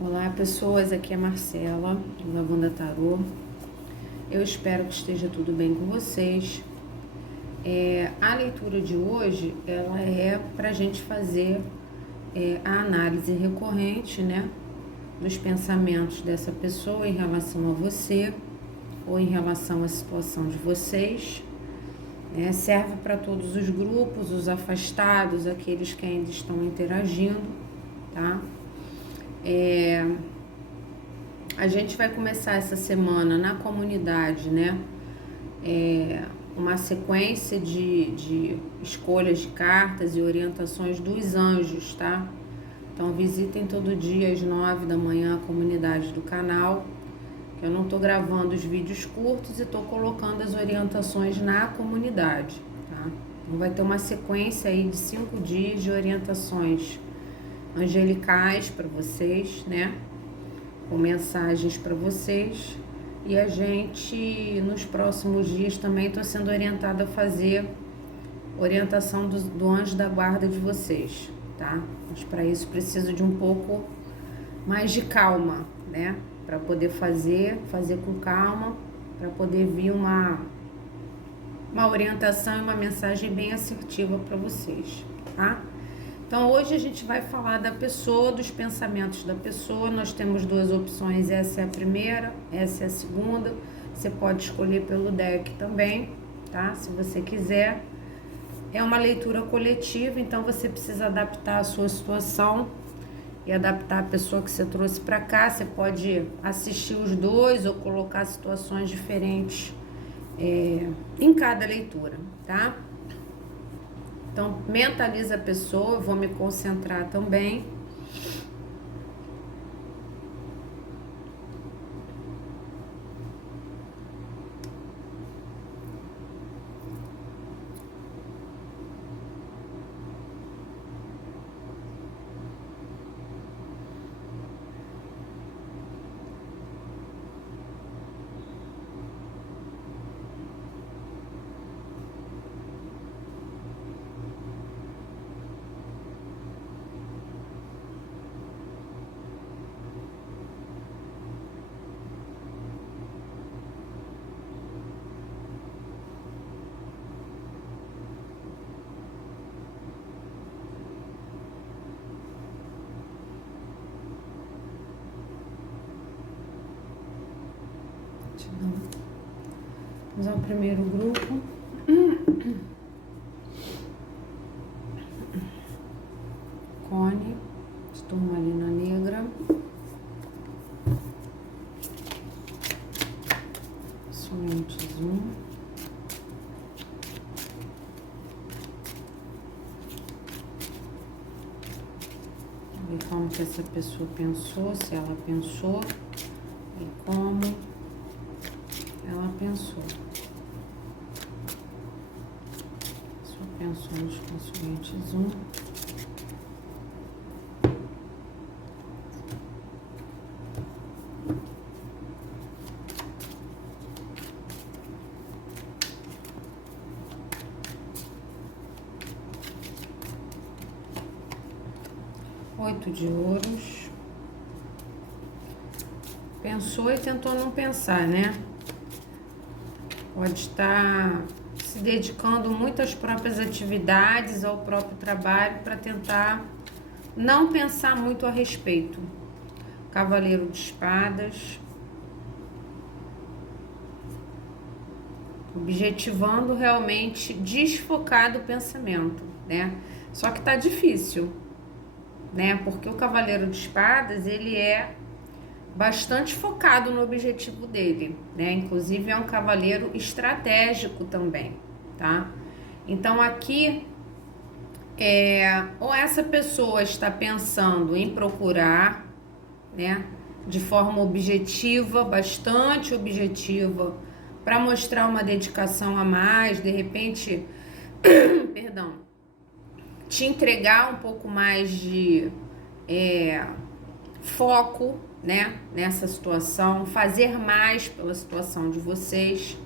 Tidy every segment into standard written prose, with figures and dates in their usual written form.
Olá pessoas, aqui é a Marcela, do Lavanda Tarô. Eu espero que esteja tudo bem com vocês. A leitura de hoje, ela é para a gente fazer a análise recorrente, né, dos pensamentos dessa pessoa em relação a você ou em relação à situação de vocês. Serve para todos os grupos, os afastados, aqueles que ainda estão interagindo, tá? A gente vai começar essa semana na comunidade, né? Uma sequência de escolhas de cartas e orientações dos anjos, tá? Então visitem todo dia às 9 da manhã a comunidade do canal. Eu não tô gravando os vídeos curtos e tô colocando as orientações na comunidade, tá? Então vai ter uma sequência aí de 5 dias de orientações angelicais para vocês, né? Com mensagens para vocês. E a gente, nos próximos dias, também estou sendo orientada a fazer orientação do anjo da guarda de vocês, tá? Mas para isso preciso de um pouco mais de calma, né? Para poder fazer com calma, para poder vir uma orientação e uma mensagem bem assertiva para vocês, tá? Então hoje a gente vai falar da pessoa, dos pensamentos da pessoa. Nós temos duas opções, essa é a primeira, essa é a segunda. Você pode escolher pelo deck também, tá? Se você quiser. É uma leitura coletiva, então você precisa adaptar a sua situação e adaptar a pessoa que você trouxe para cá. Você pode assistir os dois ou colocar situações diferentes em cada leitura, tá? Então, mentaliza a pessoa, eu vou me concentrar também. Vamos ao primeiro grupo. Cone, turmalina negra. Somente um. Ver como que essa pessoa pensou, se ela pensou e como ela pensou. Só pensou nos consoantes 1. Oito de ouros. Pensou e tentou não pensar, né? Pode estar se dedicando muito às próprias atividades, ao próprio trabalho, para tentar não pensar muito a respeito. Cavaleiro de espadas. Objetivando realmente desfocar do pensamento, né? Só que tá difícil, né? Porque o Cavaleiro de Espadas, ele é bastante focado no objetivo dele, né? Inclusive é um cavaleiro estratégico também, tá? Então aqui, ou essa pessoa está pensando em procurar, né? De forma objetiva, bastante objetiva, para mostrar uma dedicação a mais, de repente, perdão, te entregar um pouco mais de foco, né, nessa situação, fazer mais pela situação de vocês.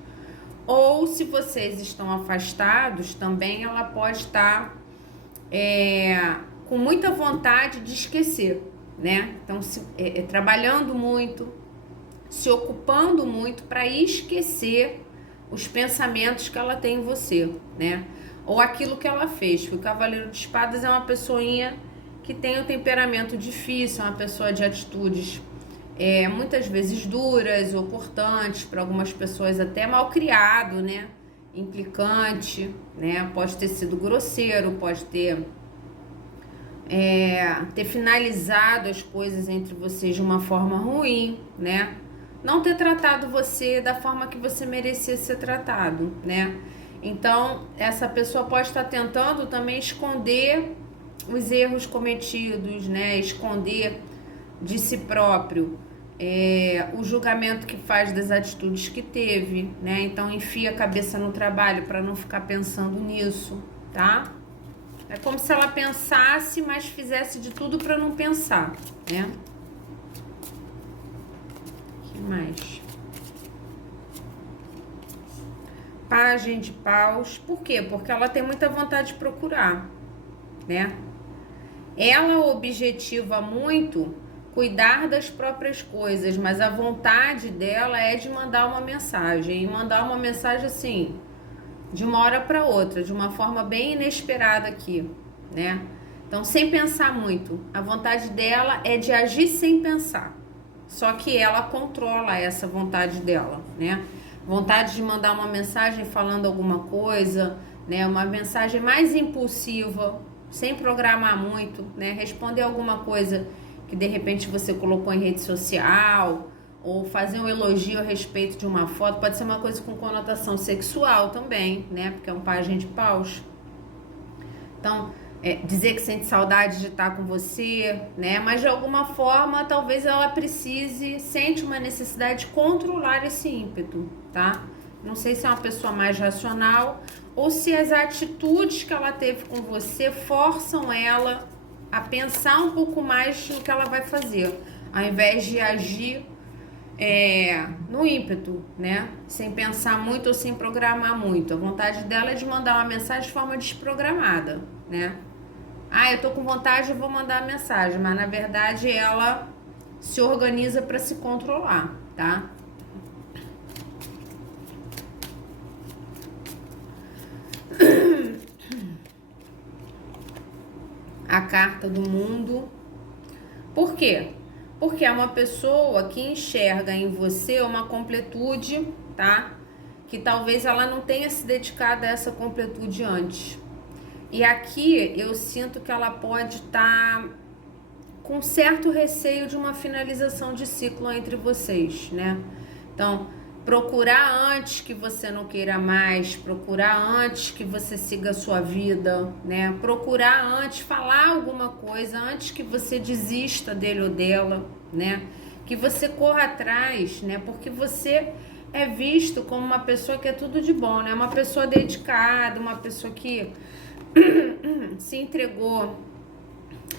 Ou se vocês estão afastados, também ela pode estar com muita vontade de esquecer, né? Então, trabalhando muito, se ocupando muito para esquecer os pensamentos que ela tem em você, né? Ou aquilo que ela fez. Porque o Cavaleiro de Espadas é uma pessoinha que tem um temperamento difícil, é uma pessoa de atitudes muitas vezes duras ou cortantes, para algumas pessoas até mal criado, né? Implicante, né? Pode ter sido grosseiro, pode ter finalizado as coisas entre vocês de uma forma ruim, né? Não ter tratado você da forma que você merecia ser tratado, né? Então, essa pessoa pode estar tentando também esconder os erros cometidos, né? Esconder de si próprio o julgamento que faz das atitudes que teve, né? Então, enfia a cabeça no trabalho para não ficar pensando nisso, tá? É como se ela pensasse, mas fizesse de tudo para não pensar, né? O que mais? Pajem de paus. Por quê? Porque ela tem muita vontade de procurar, né? Ela objetiva muito cuidar das próprias coisas, mas a vontade dela é de mandar uma mensagem. E mandar uma mensagem assim, de uma hora para outra, de uma forma bem inesperada aqui, né? Então, sem pensar muito. A vontade dela é de agir sem pensar. Só que ela controla essa vontade dela, né? Vontade de mandar uma mensagem falando alguma coisa, né? Uma mensagem mais impulsiva, sem programar muito, né? Responder alguma coisa que de repente você colocou em rede social, ou fazer um elogio a respeito de uma foto, pode ser uma coisa com conotação sexual também, né? Porque é um pajem de paus. Então, dizer que sente saudade de estar com você, né? Mas de alguma forma, talvez ela sente uma necessidade de controlar esse ímpeto, tá? Não sei se é uma pessoa mais racional ou se as atitudes que ela teve com você forçam ela a pensar um pouco mais no que ela vai fazer, ao invés de agir no ímpeto, né? Sem pensar muito ou sem programar muito. A vontade dela é de mandar uma mensagem de forma desprogramada, né? Eu tô com vontade, eu vou mandar a mensagem, mas na verdade ela se organiza para se controlar, tá? A carta do mundo. Por quê? Porque é uma pessoa que enxerga em você uma completude, tá? Que talvez ela não tenha se dedicado a essa completude antes. E aqui eu sinto que ela pode estar com certo receio de uma finalização de ciclo entre vocês, né? Então, procurar antes que você não queira mais, procurar antes que você siga a sua vida, né? Procurar antes, falar alguma coisa antes que você desista dele ou dela, né? Que você corra atrás, né? Porque você é visto como uma pessoa que é tudo de bom, né? Uma pessoa dedicada, uma pessoa que se entregou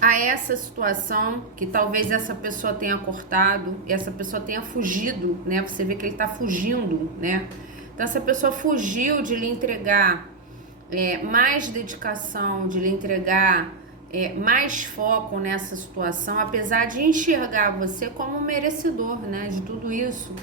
a essa situação que talvez essa pessoa tenha cortado e essa pessoa tenha fugido, né? Você vê que ele tá fugindo, né? Então essa pessoa fugiu de lhe entregar mais dedicação, de lhe entregar mais foco nessa situação, apesar de enxergar você como merecedor, né? De tudo isso.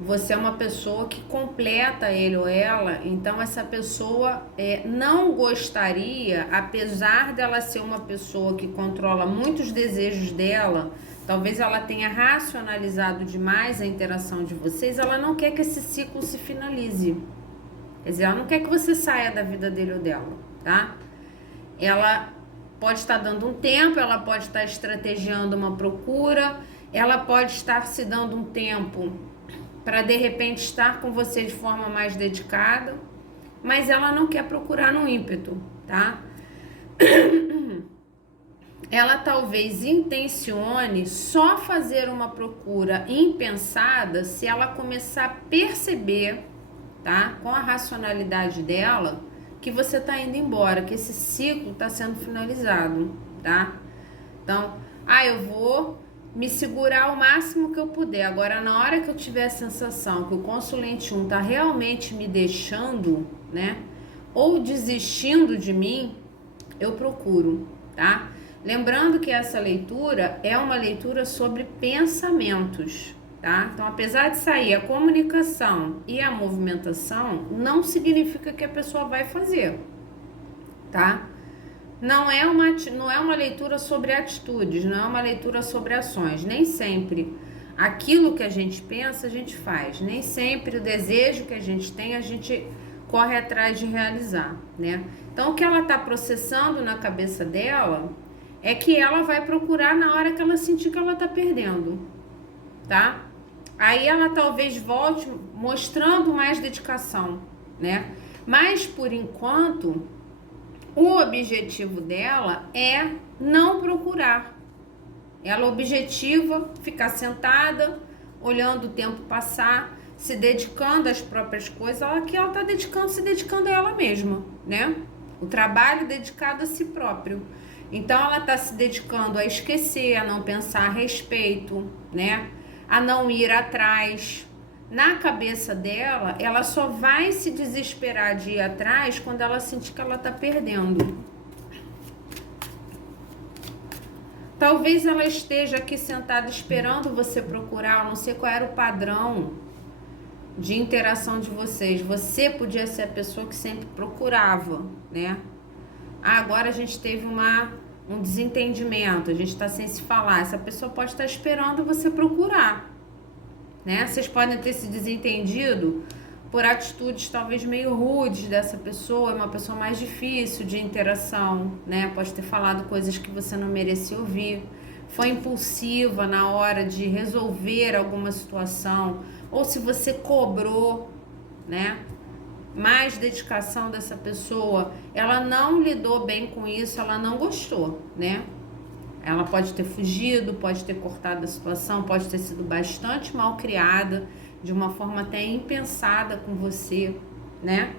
Você é uma pessoa que completa ele ou ela, então essa pessoa não gostaria, apesar dela ser uma pessoa que controla muitos desejos dela, talvez ela tenha racionalizado demais a interação de vocês, ela não quer que esse ciclo se finalize. Quer dizer, ela não quer que você saia da vida dele ou dela, tá? Ela pode estar dando um tempo, ela pode estar estrategiando uma procura, ela pode estar se dando um tempo para de repente estar com você de forma mais dedicada, mas ela não quer procurar no ímpeto, tá? Ela talvez intencione só fazer uma procura impensada se ela começar a perceber, tá? Com a racionalidade dela, que você tá indo embora, que esse ciclo tá sendo finalizado, tá? Então, eu vou me segurar o máximo que eu puder. Agora, na hora que eu tiver a sensação que o consulente 1 tá realmente me deixando, né, ou desistindo de mim, eu procuro, tá? Lembrando que essa leitura é uma leitura sobre pensamentos, tá? Então, apesar de sair a comunicação e a movimentação, não significa que a pessoa vai fazer, tá? Não é uma leitura sobre atitudes, não é uma leitura sobre ações. Nem sempre aquilo que a gente pensa, a gente faz. Nem sempre o desejo que a gente corre atrás de realizar, né? Então, o que ela está processando na cabeça dela é que ela vai procurar na hora que ela sentir que ela tá perdendo, tá? Aí ela talvez volte mostrando mais dedicação, né? Mas por enquanto, o objetivo dela é não procurar. Ela objetiva ficar sentada, olhando o tempo passar, se dedicando às próprias coisas, que ela tá se dedicando a ela mesma, né? O trabalho dedicado a si próprio. Então, ela está se dedicando a esquecer, a não pensar a respeito, né? A não ir atrás. Na cabeça dela, ela só vai se desesperar de ir atrás quando ela sentir que ela está perdendo. Talvez ela esteja aqui sentada esperando você procurar, eu não sei qual era o padrão de interação de vocês. Você podia ser a pessoa que sempre procurava, né? Agora a gente teve um desentendimento, a gente está sem se falar. Essa pessoa pode estar esperando você procurar, né? Vocês podem ter se desentendido por atitudes talvez meio rudes dessa pessoa, é uma pessoa mais difícil de interação, né? Pode ter falado coisas que você não merecia ouvir, foi impulsiva na hora de resolver alguma situação, ou se você cobrou, né? Mais dedicação dessa pessoa, ela não lidou bem com isso, ela não gostou, né? Ela pode ter fugido, pode ter cortado a situação, pode ter sido bastante mal criada, de uma forma até impensada com você, né?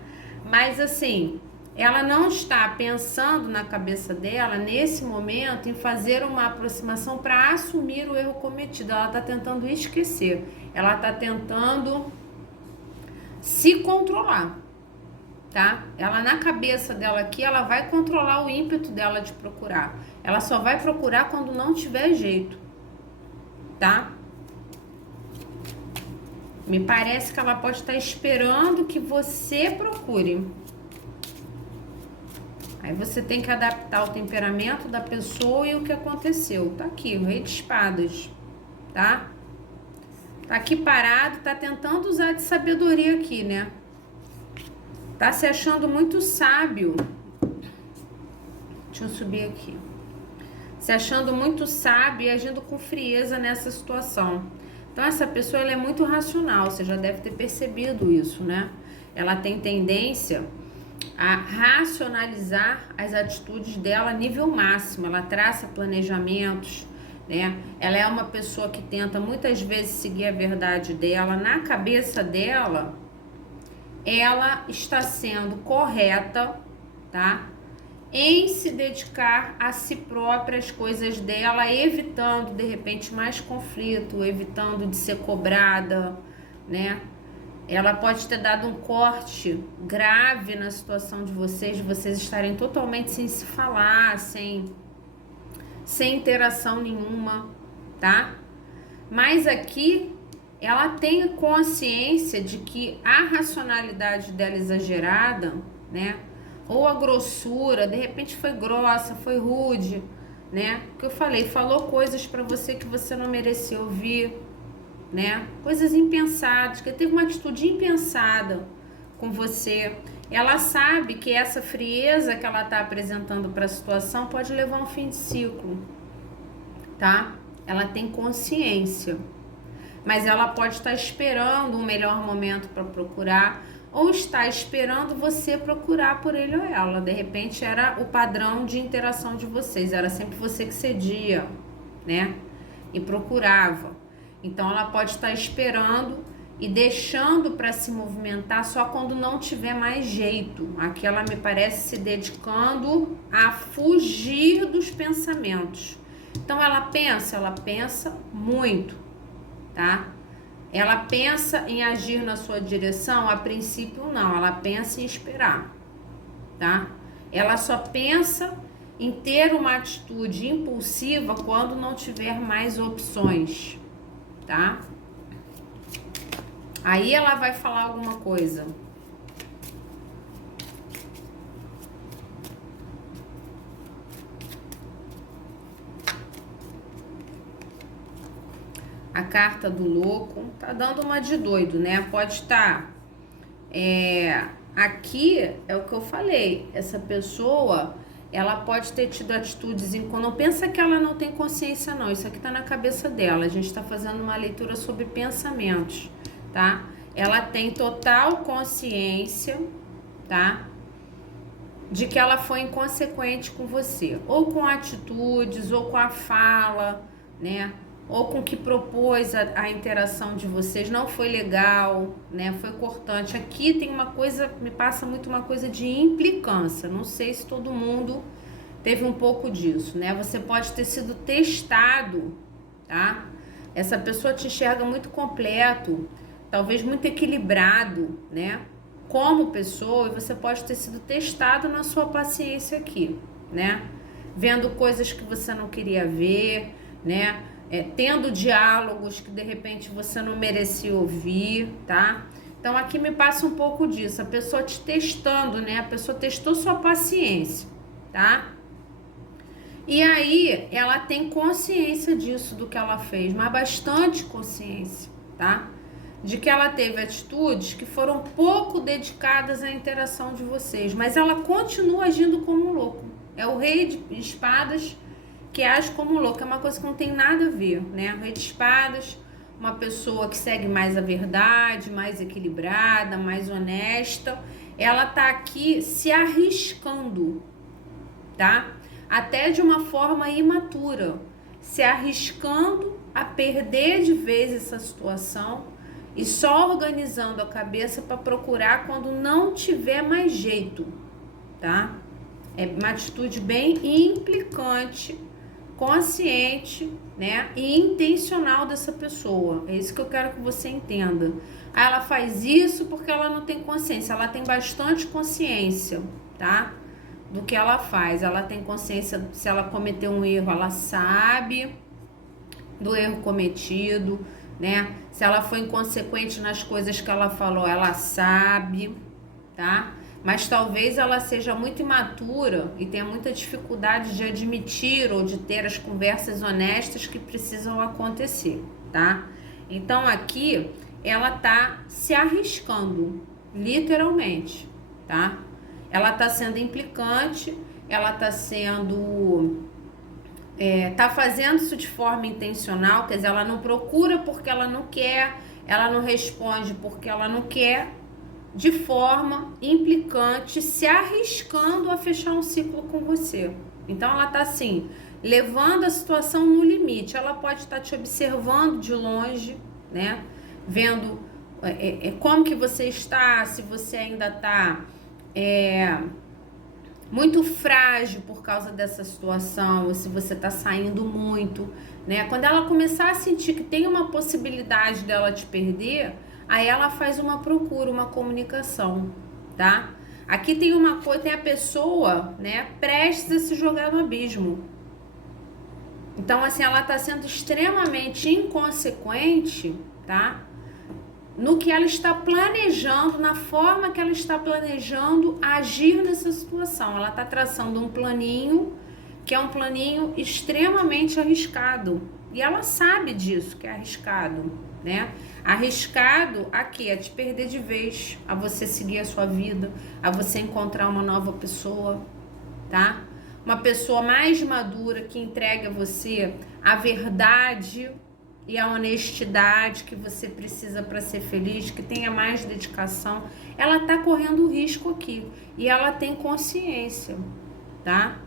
Mas assim, ela não está pensando na cabeça dela, nesse momento, em fazer uma aproximação para assumir o erro cometido. Ela está tentando esquecer, ela está tentando se controlar, tá? Ela, na cabeça dela aqui, ela vai controlar o ímpeto dela de procurar. Ela só vai procurar quando não tiver jeito, tá? Me parece que ela pode estar esperando que você procure. Aí você tem que adaptar o temperamento da pessoa e o que aconteceu. Tá aqui, o Rei de Espadas, tá? Tá aqui parado, tá tentando usar de sabedoria aqui, né? Tá se achando muito sábio. Deixa eu subir aqui. Se achando muito sábio e agindo com frieza nessa situação. Então, essa pessoa, ela é muito racional. Você já deve ter percebido isso, né? Ela tem tendência a racionalizar as atitudes dela a nível máximo. Ela traça planejamentos, né? Ela é uma pessoa que tenta muitas vezes seguir a verdade dela. Na cabeça dela, ela está sendo correta, tá? Em se dedicar a si própria, as coisas dela, evitando de repente mais conflito, evitando de ser cobrada, né? Ela pode ter dado um corte grave na situação de vocês estarem totalmente sem se falar, sem interação nenhuma, tá? Mas aqui ela tem consciência de que a racionalidade dela exagerada, né? Ou a grossura, de repente foi grossa, foi rude, né? Que eu falei, falou coisas pra você que você não merecia ouvir, né? Coisas impensadas, que teve uma atitude impensada com você. Ela sabe que essa frieza que ela tá apresentando para a situação pode levar a um fim de ciclo, tá? Ela tem consciência, mas ela pode estar esperando um melhor momento para procurar, ou está esperando você procurar por ele ou ela. De repente era o padrão de interação de vocês, era sempre você que cedia, né? E procurava. Então ela pode estar esperando e deixando para se movimentar só quando não tiver mais jeito. Aqui ela me parece se dedicando a fugir dos pensamentos. Então ela pensa muito, tá? Ela pensa em agir na sua direção? A princípio não, ela pensa em esperar, tá? Ela só pensa em ter uma atitude impulsiva quando não tiver mais opções, tá? Aí ela vai falar alguma coisa. A carta do louco tá dando uma de doido, né? Pode estar... aqui é o que eu falei. Essa pessoa, ela pode ter tido atitudes... Não pensa que ela não tem consciência, não. Isso aqui tá na cabeça dela. A gente tá fazendo uma leitura sobre pensamentos, tá? Ela tem total consciência, tá? De que ela foi inconsequente com você. Ou com atitudes, ou com a fala, né? Ou com o que propôs a interação de vocês, não foi legal, né? Foi cortante. Aqui tem uma coisa, me passa muito uma coisa de implicância. Não sei se todo mundo teve um pouco disso, né? Você pode ter sido testado, tá? Essa pessoa te enxerga muito completo, talvez muito equilibrado, né? Como pessoa, e você pode ter sido testado na sua paciência aqui, né? Vendo coisas que você não queria ver, né? Tendo diálogos que de repente você não merecia ouvir, tá? Então aqui me passa um pouco disso, a pessoa te testando, né? A pessoa testou sua paciência, tá? E aí ela tem consciência disso, do que ela fez, mas bastante consciência, tá? De que ela teve atitudes que foram pouco dedicadas à interação de vocês, mas ela continua agindo como um louco. É o rei de espadas que age como um louco, é uma coisa que não tem nada a ver, né? O rei de espadas, uma pessoa que segue mais a verdade, mais equilibrada, mais honesta, ela tá aqui se arriscando, tá? Até de uma forma imatura, se arriscando a perder de vez essa situação e só organizando a cabeça para procurar quando não tiver mais jeito, tá? É uma atitude bem implicante, consciente, né, e intencional dessa pessoa. É isso que eu quero que você entenda. Aí ela faz isso porque ela não tem consciência. Ela tem bastante consciência, tá? Do que ela faz. Ela tem consciência, se ela cometeu um erro, ela sabe do erro cometido, né? Se ela foi inconsequente nas coisas que ela falou, ela sabe, tá? Mas talvez ela seja muito imatura e tenha muita dificuldade de admitir ou de ter as conversas honestas que precisam acontecer, tá? Então aqui ela tá se arriscando, literalmente, tá? Ela tá sendo implicante, ela tá sendo... tá fazendo isso de forma intencional, quer dizer, ela não procura porque ela não quer, ela não responde porque ela não quer, de forma implicante, se arriscando a fechar um ciclo com você. Então ela tá assim, levando a situação no limite. Ela pode estar te observando de longe, né? Vendo como que você está, se você ainda tá muito frágil por causa dessa situação, ou se você tá saindo muito, né? Quando ela começar a sentir que tem uma possibilidade dela te perder, aí ela faz uma procura, uma comunicação, tá? Aqui tem uma coisa, tem a pessoa, né, prestes a se jogar no abismo. Então, assim, ela tá sendo extremamente inconsequente, tá? No que ela está planejando, na forma que ela está planejando agir nessa situação. Ela tá traçando um planinho, que é um planinho extremamente arriscado. E ela sabe disso, que é arriscado, né? Arriscado aqui, a te perder de vez, a você seguir a sua vida, a você encontrar uma nova pessoa, tá? Uma pessoa mais madura que entregue a você a verdade e a honestidade que você precisa para ser feliz, que tenha mais dedicação. Ela tá correndo risco aqui e ela tem consciência, tá?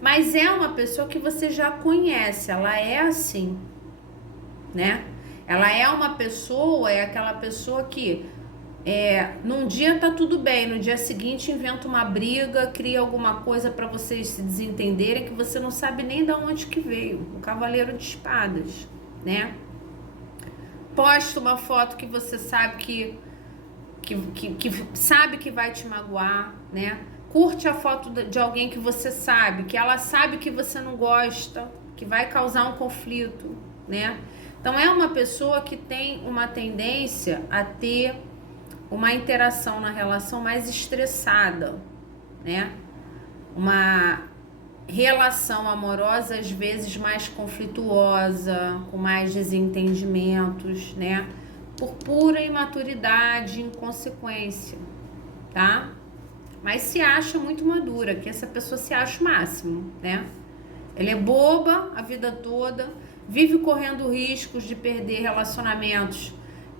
Mas é uma pessoa que você já conhece, ela é assim, né? Ela é uma pessoa, é aquela pessoa que num dia tá tudo bem, no dia seguinte inventa uma briga, cria alguma coisa para vocês se desentenderem que você não sabe nem de onde que veio. O Cavaleiro de Espadas, né? Posta uma foto que você sabe que sabe que vai te magoar, né? curte a foto de alguém que você sabe, que ela sabe que você não gosta, que vai causar um conflito, né? Então é uma pessoa que tem uma tendência a ter uma interação na relação mais estressada, né? Uma relação amorosa às vezes mais conflituosa, com mais desentendimentos, né? Por pura imaturidade e inconsequência, tá? Mas se acha muito madura, que essa pessoa se acha o máximo, né? Ela é boba a vida toda, vive correndo riscos de perder relacionamentos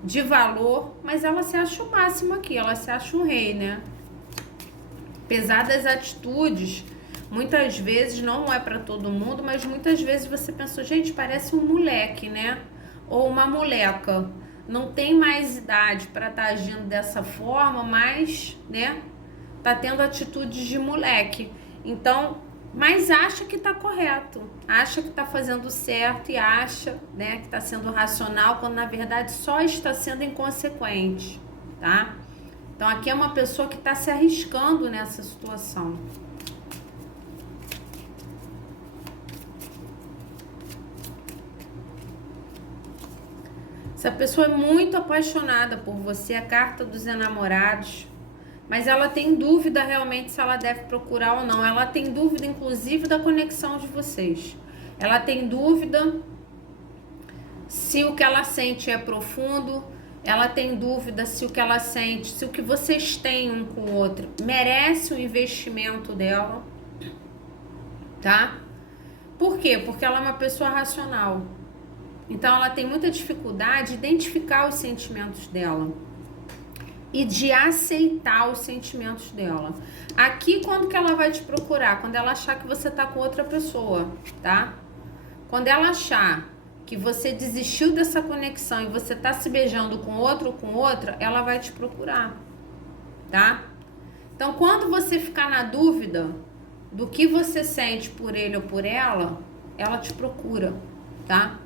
de valor, mas ela se acha o máximo aqui, ela se acha um rei, né? Apesar das atitudes, muitas vezes, não é para todo mundo, mas muitas vezes você pensou, gente, parece um moleque, né? Ou uma moleca. Não tem mais idade para estar agindo dessa forma, mas, né, tá tendo atitudes de moleque. Então, mas acha que tá correto, acha que tá fazendo certo e acha, né, que tá sendo racional, quando na verdade só está sendo inconsequente, tá? Então aqui é uma pessoa que tá se arriscando nessa situação. Essa pessoa é muito apaixonada por você, a carta dos enamorados, mas ela tem dúvida realmente se ela deve procurar ou não. Ela tem dúvida, inclusive, da conexão de vocês. Ela tem dúvida se o que ela sente é profundo. Ela tem dúvida se o que ela sente, se o que vocês têm um com o outro merece o investimento dela, tá? Por quê? Porque ela é uma pessoa racional. Então, ela tem muita dificuldade de identificar os sentimentos dela e de aceitar os sentimentos dela. Aqui, quando que ela vai te procurar? Quando ela achar que você tá com outra pessoa, tá? Quando ela achar que você desistiu dessa conexão e você tá se beijando com outro ou com outra, ela vai te procurar, tá? Então, quando você ficar na dúvida do que você sente por ele ou por ela te procura, tá?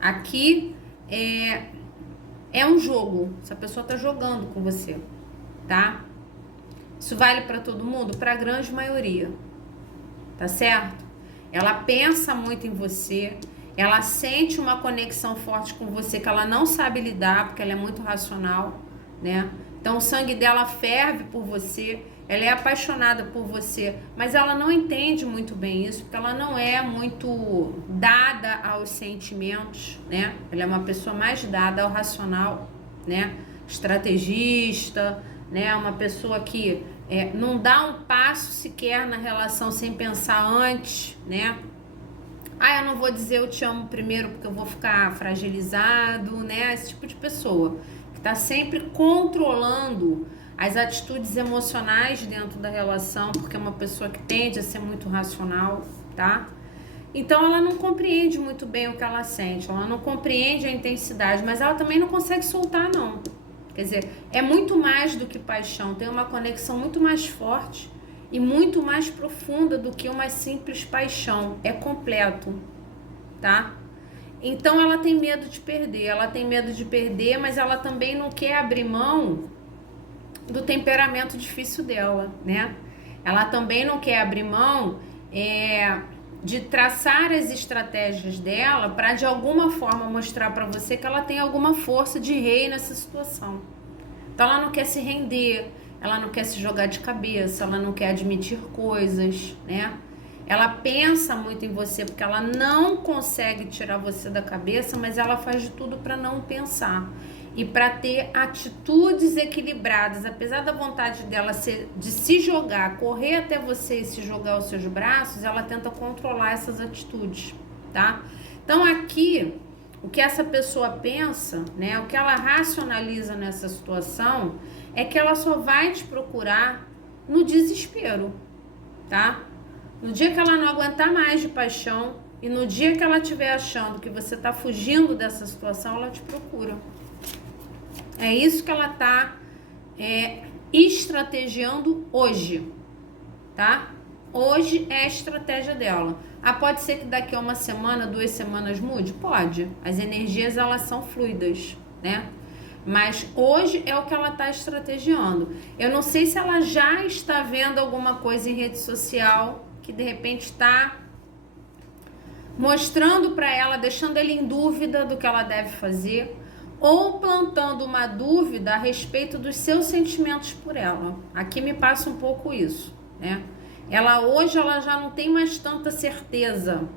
Aqui é um jogo, essa pessoa tá jogando com você, tá? Isso vale para todo mundo? Para a grande maioria, tá certo? Ela pensa muito em você, ela sente uma conexão forte com você que ela não sabe lidar, porque ela é muito racional, né? Então o sangue dela ferve por você, ela é apaixonada por você, mas ela não entende muito bem isso, porque ela não é muito dada aos sentimentos, né? Ela é uma pessoa mais dada ao racional, né? Estrategista, né? Uma pessoa que não dá um passo sequer na relação sem pensar antes, né? Ah, eu não vou dizer eu te amo primeiro porque eu vou ficar fragilizado, né? Esse tipo de pessoa que tá sempre controlando as atitudes emocionais dentro da relação, porque é uma pessoa que tende a ser muito racional, tá? Então ela não compreende muito bem o que ela sente, ela não compreende a intensidade, mas ela também não consegue soltar, não. Quer dizer, é muito mais do que paixão, tem uma conexão muito mais forte e muito mais profunda do que uma simples paixão, é completo, tá? Então ela tem medo de perder, mas ela também não quer abrir mão do temperamento difícil dela, né? Ela também não quer abrir mão de traçar as estratégias dela para de alguma forma mostrar para você que ela tem alguma força de rei nessa situação. Então ela não quer se render, ela não quer se jogar de cabeça, ela não quer admitir coisas, né? Ela pensa muito em você porque ela não consegue tirar você da cabeça, mas ela faz de tudo para não pensar. E para ter atitudes equilibradas, apesar da vontade dela ser de se jogar, correr até você e se jogar aos seus braços, ela tenta controlar essas atitudes, tá? Então aqui, o que essa pessoa pensa, né, o que ela racionaliza nessa situação, é que ela só vai te procurar no desespero, tá? No dia que ela não aguentar mais de paixão e no dia que ela estiver achando que você tá fugindo dessa situação, ela te procura. É isso que ela tá estrategiando hoje, tá? Hoje é a estratégia dela. Ah, pode ser que daqui a uma semana, 2 semanas mude? Pode. As energias, elas são fluidas, né? Mas hoje é o que ela está estrategiando. Eu não sei se ela já está vendo alguma coisa em rede social que de repente está mostrando para ela, deixando ele em dúvida do que ela deve fazer, ou plantando uma dúvida a respeito dos seus sentimentos por ela. Aqui me passa um pouco isso, né? Hoje ela já não tem mais tanta certeza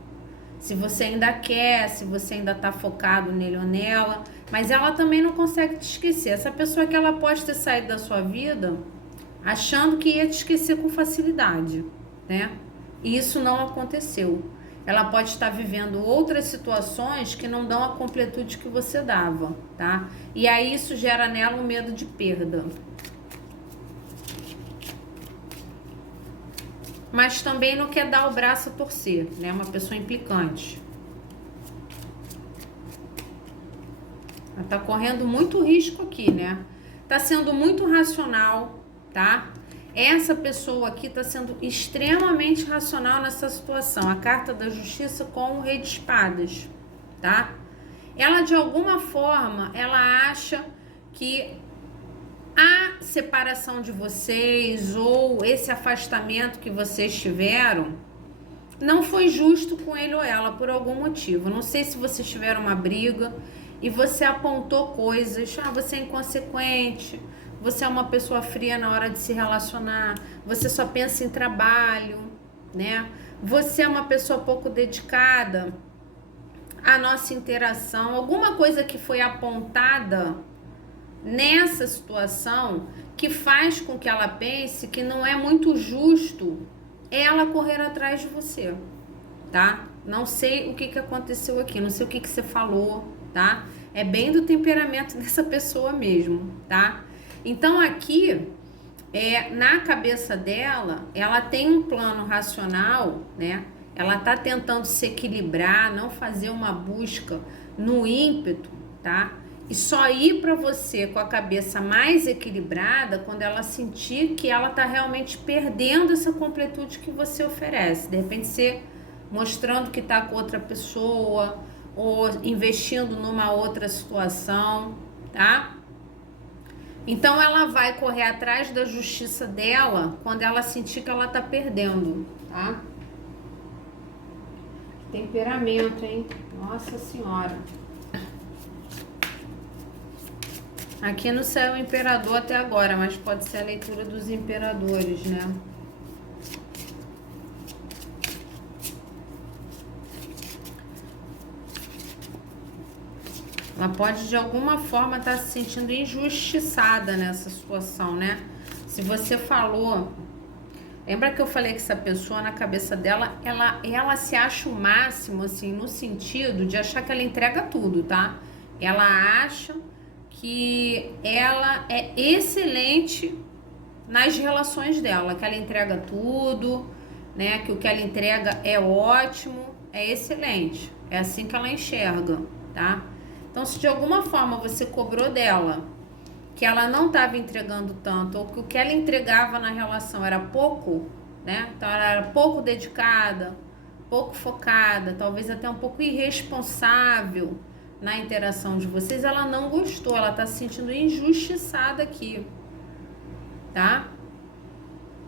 se você ainda quer, se você ainda tá focado nele ou nela, mas ela também não consegue te esquecer. Essa pessoa que ela pode ter saído da sua vida achando que ia te esquecer com facilidade, né? E isso não aconteceu. Ela pode estar vivendo outras situações que não dão a completude que você dava, tá? E aí isso gera nela um medo de perda. Mas também não quer dar o braço a torcer, né? Uma pessoa implicante. Ela tá correndo muito risco aqui, né? Tá sendo muito racional, tá? Essa pessoa aqui tá sendo extremamente racional nessa situação. A carta da justiça com o rei de espadas, tá? Ela, de alguma forma, ela acha que a separação de vocês ou esse afastamento que vocês tiveram não foi justo com ele ou ela por algum motivo. Não sei se vocês tiveram uma briga e você apontou coisas. Você é inconsequente, você é uma pessoa fria na hora de se relacionar, você só pensa em trabalho, né? Você é uma pessoa pouco dedicada à nossa interação. Alguma coisa que foi apontada nessa situação que faz com que ela pense que não é muito justo ela correr atrás de você, tá? Não sei o que aconteceu aqui, não sei o que você falou, tá? É bem do temperamento dessa pessoa mesmo, tá? Então aqui, na cabeça dela, ela tem um plano racional, né? Ela tá tentando se equilibrar, não fazer uma busca no ímpeto, tá? E só ir para você com a cabeça mais equilibrada quando ela sentir que ela tá realmente perdendo essa completude que você oferece. De repente você mostrando que tá com outra pessoa ou investindo numa outra situação, tá? Então ela vai correr atrás da justiça dela quando ela sentir que ela tá perdendo, tá? Temperamento, hein? Nossa Senhora. Aqui não saiu o imperador até agora, mas pode ser a leitura dos imperadores, né? Ela pode de alguma forma estar se sentindo injustiçada nessa situação, né? Se você falou... Lembra que eu falei que essa pessoa na cabeça dela, ela se acha o máximo, assim, no sentido de achar que ela entrega tudo, tá? Ela acha que ela é excelente nas relações dela, que ela entrega tudo, né? Que o que ela entrega é ótimo, é excelente. É assim que ela enxerga, tá? Então, se de alguma forma você cobrou dela que ela não estava entregando tanto, ou que o que ela entregava na relação era pouco, né? Então, ela era pouco dedicada, pouco focada, talvez até um pouco irresponsável na interação de vocês, ela não gostou, ela tá se sentindo injustiçada aqui, tá?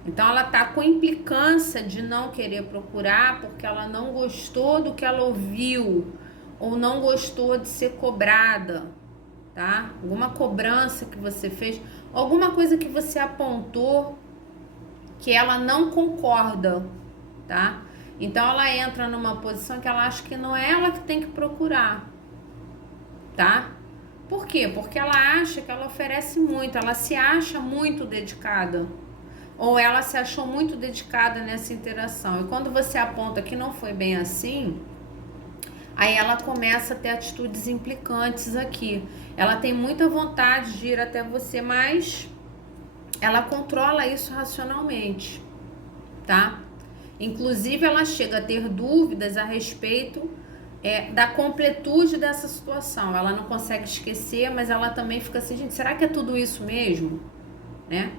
Então ela tá com implicância de não querer procurar porque ela não gostou do que ela ouviu ou não gostou de ser cobrada, tá? Alguma cobrança que você fez, alguma coisa que você apontou que ela não concorda, tá? Então ela entra numa posição que ela acha que não é ela que tem que procurar, tá? Por quê? Porque ela acha que ela oferece muito, ela se acha muito dedicada, ou ela se achou muito dedicada nessa interação. E quando você aponta que não foi bem assim, aí ela começa a ter atitudes implicantes aqui. Ela tem muita vontade de ir até você, mas ela controla isso racionalmente, tá? Inclusive, ela chega a ter dúvidas a respeito da completude dessa situação. Ela não consegue esquecer, mas ela também fica assim, gente, será que é tudo isso mesmo? Né?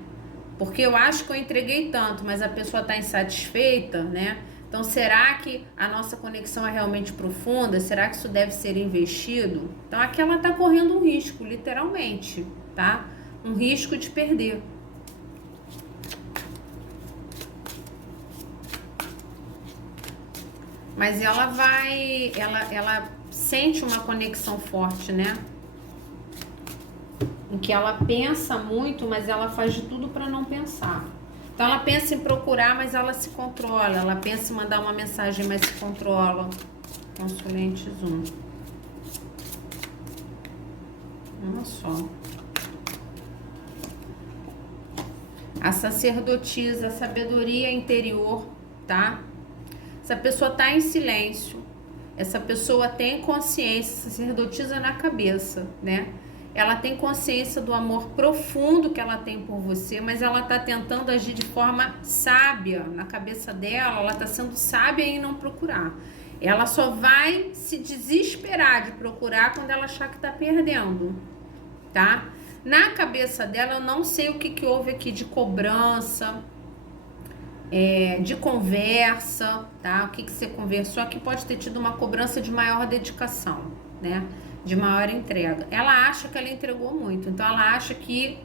Porque eu acho que eu entreguei tanto, mas a pessoa está insatisfeita, né? Então, será que a nossa conexão é realmente profunda? Será que isso deve ser investido? Então, aqui ela tá correndo um risco, literalmente, tá? Um risco de perder. Mas ela vai, ela sente uma conexão forte, né? Em que ela pensa muito, mas ela faz de tudo para não pensar. Então ela pensa em procurar, mas ela se controla. Ela pensa em mandar uma mensagem, mas se controla. Consulente Zoom. Olha só. A sacerdotisa, a sabedoria interior, tá? Essa pessoa tá em silêncio. Essa pessoa tem consciência, sacerdotisa na cabeça, né? Ela tem consciência do amor profundo que ela tem por você, mas ela tá tentando agir de forma sábia. Na cabeça dela, ela tá sendo sábia em não procurar. Ela só vai se desesperar de procurar quando ela achar que tá perdendo, tá? Na cabeça dela, eu não sei o que houve aqui de cobrança, de conversa, tá? O que você conversou aqui pode ter tido uma cobrança de maior dedicação, né? De maior entrega. Ela acha que ela entregou muito, então ela acha que,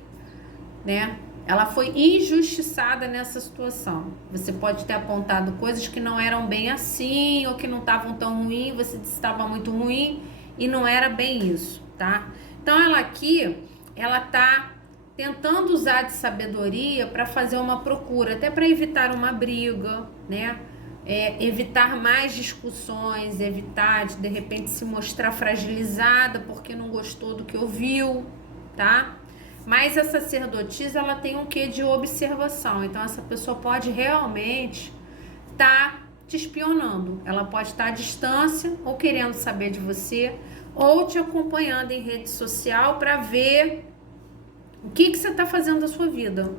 né, ela foi injustiçada nessa situação. Você pode ter apontado coisas que não eram bem assim, ou que não estavam tão ruim, você disse que estava muito ruim, e não era bem isso, tá? Então ela aqui, ela tá tentando usar de sabedoria para fazer uma procura, até para evitar uma briga, né? Evitar mais discussões, evitar de repente se mostrar fragilizada porque não gostou do que ouviu, tá? Mas a sacerdotisa, ela tem um quê de observação, então essa pessoa pode realmente estar te espionando, ela pode estar à distância ou querendo saber de você, ou te acompanhando em rede social para ver o que você está fazendo da sua vida,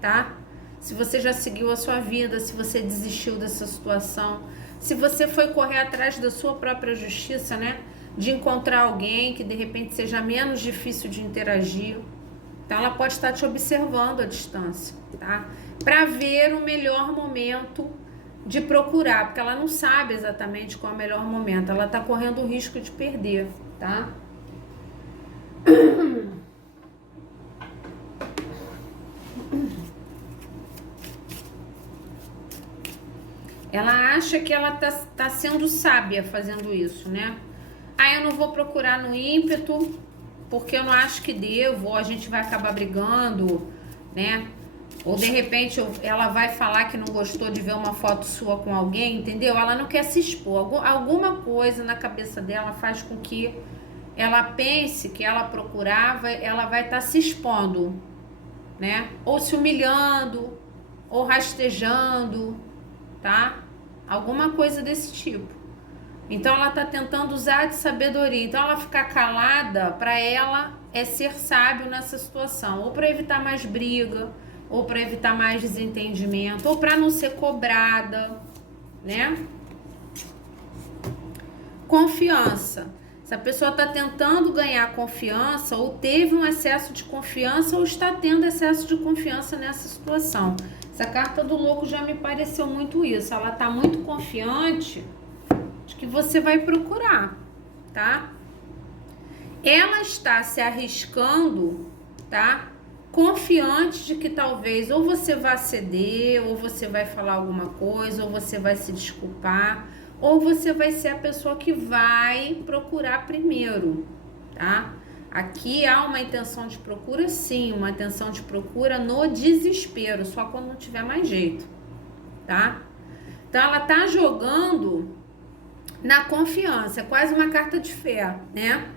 tá? Se você já seguiu a sua vida, se você desistiu dessa situação, se você foi correr atrás da sua própria justiça, né? De encontrar alguém que de repente seja menos difícil de interagir. Então ela pode estar te observando à distância, tá? Para ver o melhor momento de procurar, porque ela não sabe exatamente qual é o melhor momento. Ela tá correndo o risco de perder, tá? Ela acha que ela tá sendo sábia fazendo isso, né? Eu não vou procurar no ímpeto, porque eu não acho que devo, ou a gente vai acabar brigando, né? Ou de repente ela vai falar que não gostou de ver uma foto sua com alguém, entendeu? Ela não quer se expor. Alguma coisa na cabeça dela faz com que ela pense que ela procurava, ela vai estar se expondo, né? Ou se humilhando, ou rastejando, tá? Alguma coisa desse tipo. Então ela tá tentando usar de sabedoria. Então ela ficar calada, para ela é ser sábio nessa situação, ou para evitar mais briga, ou para evitar mais desentendimento, ou para não ser cobrada, né? Confiança. Se a pessoa está tentando ganhar confiança, ou teve um excesso de confiança, ou está tendo excesso de confiança nessa situação. Essa carta do louco já me pareceu muito isso. Ela está muito confiante de que você vai procurar, tá? Ela está se arriscando, tá? Confiante de que talvez ou você vai ceder, ou você vai falar alguma coisa, ou você vai se desculpar, ou você vai ser a pessoa que vai procurar primeiro, tá? Aqui há uma intenção de procura, sim, uma intenção de procura no desespero, só quando não tiver mais jeito, tá? Então ela tá jogando na confiança, é quase uma carta de fé, né?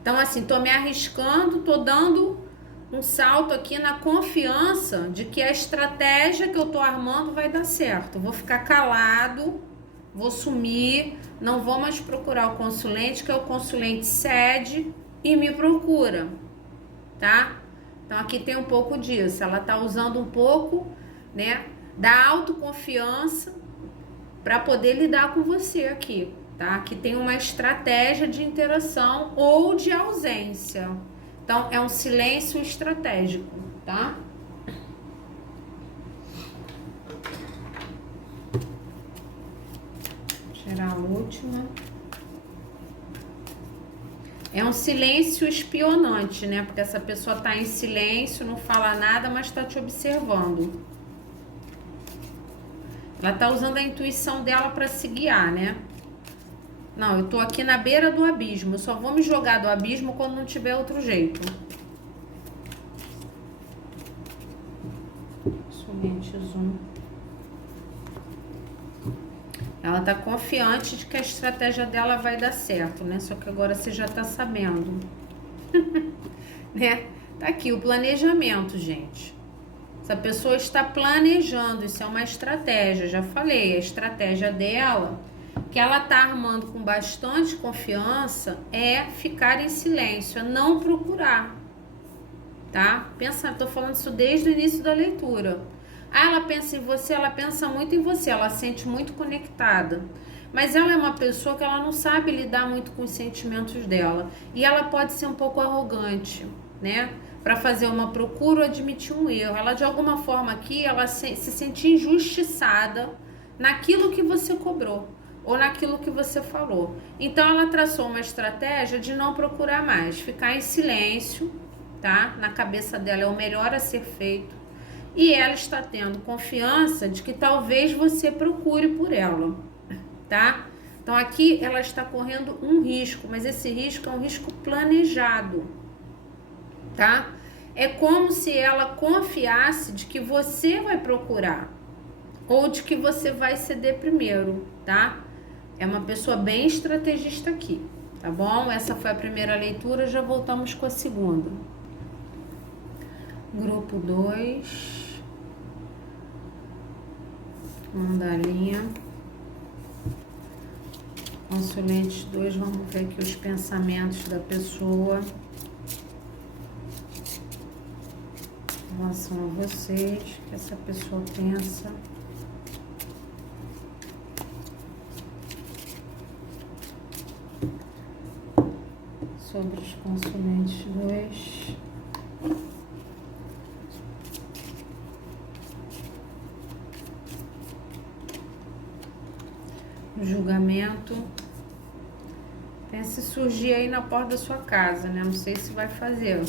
Então assim, tô me arriscando, tô dando um salto aqui na confiança de que a estratégia que eu tô armando vai dar certo. Eu vou ficar calado, vou sumir, não vou mais procurar o consulente, que o consulente cede e me procura, tá? Então aqui tem um pouco disso, ela tá usando um pouco, né, da autoconfiança para poder lidar com você aqui, tá? Aqui tem uma estratégia de interação ou de ausência. Então é um silêncio estratégico, tá? última. É um silêncio espionante, né? Porque essa pessoa tá em silêncio, não fala nada, mas tá te observando. Ela tá usando a intuição dela para se guiar, né? Não, eu tô aqui na beira do abismo. Eu só vou me jogar do abismo quando não tiver outro jeito. Somente zoom. Ela tá confiante de que a estratégia dela vai dar certo, né? Só que agora você já tá sabendo. Né? Tá aqui o planejamento, gente. Essa pessoa está planejando, isso é uma estratégia, já falei, a estratégia dela, que ela tá armando com bastante confiança, é ficar em silêncio, é não procurar, tá? Pensa, tô falando isso desde o início da leitura. Ah, ela pensa em você, ela pensa muito em você, ela se sente muito conectada. Mas ela é uma pessoa que ela não sabe lidar muito com os sentimentos dela. E ela pode ser um pouco arrogante, né? Para fazer uma procura ou admitir um erro. Ela, de alguma forma aqui, ela se sente injustiçada naquilo que você cobrou ou naquilo que você falou. Então, ela traçou uma estratégia de não procurar mais, ficar em silêncio, tá? Na cabeça dela é o melhor a ser feito. E ela está tendo confiança de que talvez você procure por ela, tá? Então aqui ela está correndo um risco, mas esse risco é um risco planejado, tá? É como se ela confiasse de que você vai procurar ou de que você vai ceder primeiro, tá? É uma pessoa bem estrategista aqui, tá bom? Essa foi a primeira leitura, já voltamos com a segunda. Grupo 2. Mandalinha. Consulentes 2, vamos ver aqui os pensamentos da pessoa em relação a vocês, o que essa pessoa pensa. Sobre os consulentes 2. Julgamento. Pense surgir aí na porta da sua casa, né? Não sei se vai fazer,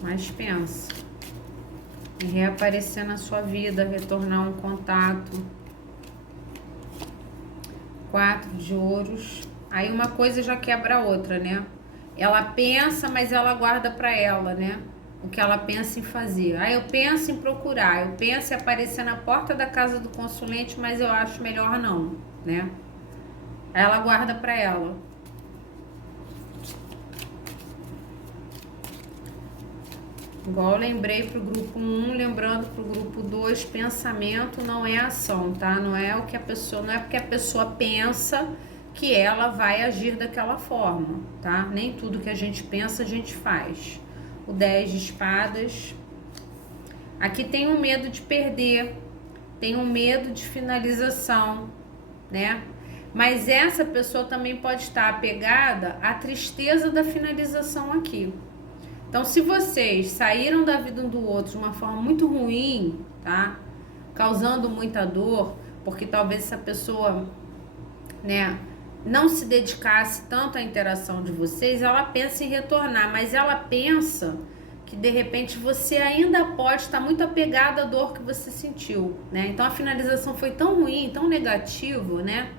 mas pensa em reaparecer na sua vida, retornar um contato. 4 de ouros. Aí uma coisa já quebra a outra, né? Ela pensa, mas ela guarda pra ela, né? O que ela pensa em fazer. Aí eu penso em procurar, eu penso em aparecer na porta da casa do consulente, mas eu acho melhor não, né? Aí ela guarda pra ela. Igual eu lembrei pro grupo 1, lembrando pro grupo 2, pensamento não é ação, tá? Não é o que a pessoa, não é porque a pessoa pensa que ela vai agir daquela forma, tá? Nem tudo que a gente pensa a gente faz. O 10 de espadas. Aqui tem um medo de perder, tem um medo de finalização, né? Mas essa pessoa também pode estar apegada à tristeza da finalização aqui. Então, se vocês saíram da vida um do outro de uma forma muito ruim, tá? Causando muita dor, porque talvez essa pessoa, né, não se dedicasse tanto à interação de vocês, ela pensa em retornar, mas ela pensa que de repente você ainda pode estar muito apegado à dor que você sentiu, né? Então a finalização foi tão ruim, tão negativa, né?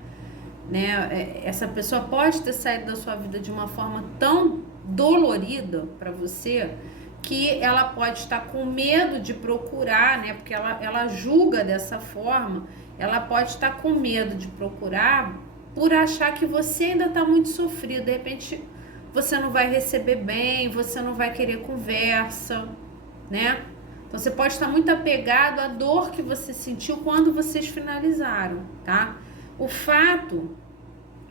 Essa pessoa pode ter saído da sua vida de uma forma tão dolorida para você que ela pode estar com medo de procurar, né? Porque ela julga dessa forma, ela pode estar com medo de procurar por achar que você ainda está muito sofrido. De repente, você não vai receber bem, você não vai querer conversa, né? Então, você pode estar muito apegado à dor que você sentiu quando vocês finalizaram, tá? O fato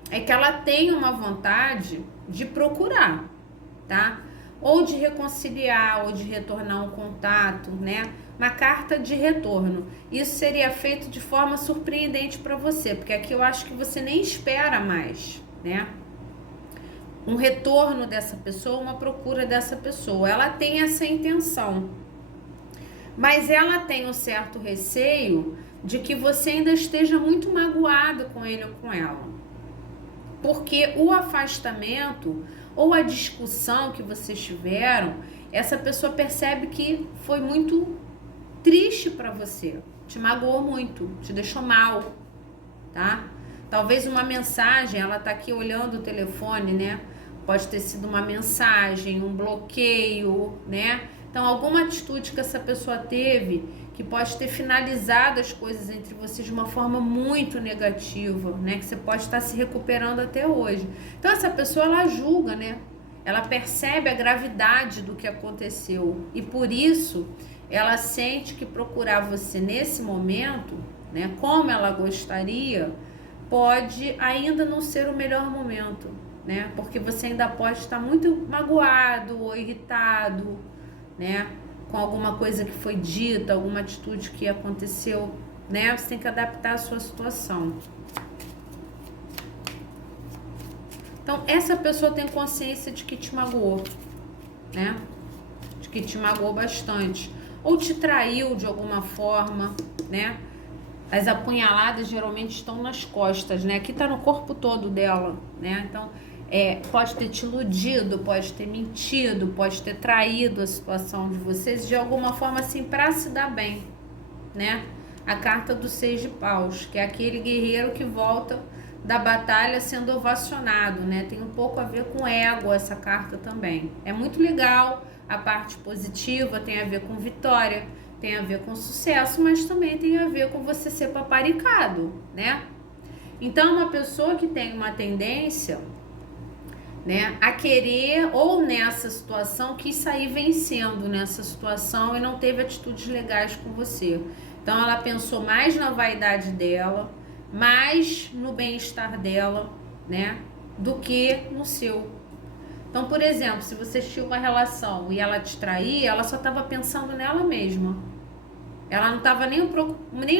é que ela tem uma vontade de procurar, tá? Ou de reconciliar, ou de retornar um contato, né? Uma carta de retorno. Isso seria feito de forma surpreendente para você, porque aqui eu acho que você nem espera mais, né? Um retorno dessa pessoa, uma procura dessa pessoa. Ela tem essa intenção, mas ela tem um certo receio de que você ainda esteja muito magoado com ele ou com ela. Porque o afastamento ou a discussão que vocês tiveram, essa pessoa percebe que foi muito triste para você, te magoou muito, te deixou mal, tá? Talvez uma mensagem, ela tá aqui olhando o telefone, né? Pode ter sido uma mensagem, um bloqueio, né? Então, alguma atitude que essa pessoa teve que pode ter finalizado as coisas entre vocês de uma forma muito negativa, né? Que você pode estar se recuperando até hoje. Então, essa pessoa, ela julga, né? Ela percebe a gravidade do que aconteceu e, por isso, ela sente que procurar você nesse momento, né? Como ela gostaria, pode ainda não ser o melhor momento, né? Porque você ainda pode estar muito magoado ou irritado, né? Com alguma coisa que foi dita, alguma atitude que aconteceu, né? Você tem que adaptar a sua situação. Então, essa pessoa tem consciência de que te magoou, né? De que te magoou bastante. Ou te traiu de alguma forma, né? As apunhaladas geralmente estão nas costas, né? Aqui tá no corpo todo dela, né? Então, pode ter te iludido, pode ter mentido, pode ter traído a situação de vocês de alguma forma assim para se dar bem, né? A carta do 6 de paus, que é aquele guerreiro que volta da batalha sendo ovacionado, né? Tem um pouco a ver com ego essa carta também. É muito legal, a parte positiva tem a ver com vitória, tem a ver com sucesso, mas também tem a ver com você ser paparicado, né? Então, uma pessoa que tem uma tendência, né, a querer, ou nessa situação, quis sair vencendo nessa situação e não teve atitudes legais com você. Então, ela pensou mais na vaidade dela, mais no bem-estar dela, né, do que no seu. Então, por exemplo, se você tinha uma relação e ela te traía, ela só estava pensando nela mesma. Ela não estava nem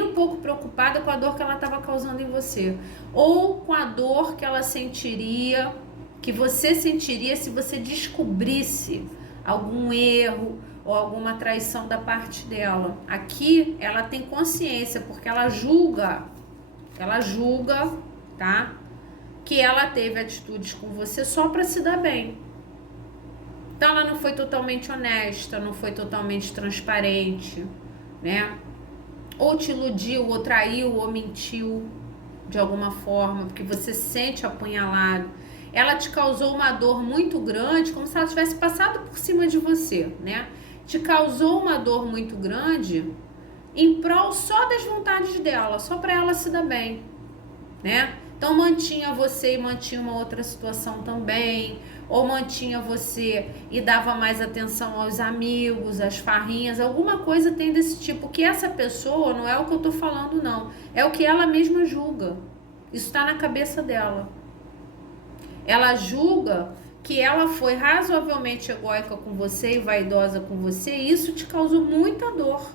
um pouco preocupada com a dor que ela estava causando em você. Ou com a dor que ela sentiria, que você sentiria se você descobrisse algum erro ou alguma traição da parte dela. Aqui ela tem consciência, porque ela julga, tá? Que ela teve atitudes com você só para se dar bem. Então ela não foi totalmente honesta, não foi totalmente transparente, né? Ou te iludiu, ou traiu, ou mentiu de alguma forma, porque você se sente apunhalado. Ela te causou uma dor muito grande, como se ela tivesse passado por cima de você, né? Te causou uma dor muito grande em prol só das vontades dela, só para ela se dar bem, né? Então mantinha você e mantinha uma outra situação também, ou mantinha você e dava mais atenção aos amigos, às farrinhas, alguma coisa tem desse tipo, que essa pessoa, não é o que eu tô falando não, é o que ela mesma julga, isso tá na cabeça dela. Ela julga que ela foi razoavelmente egóica com você e vaidosa com você, e isso te causou muita dor,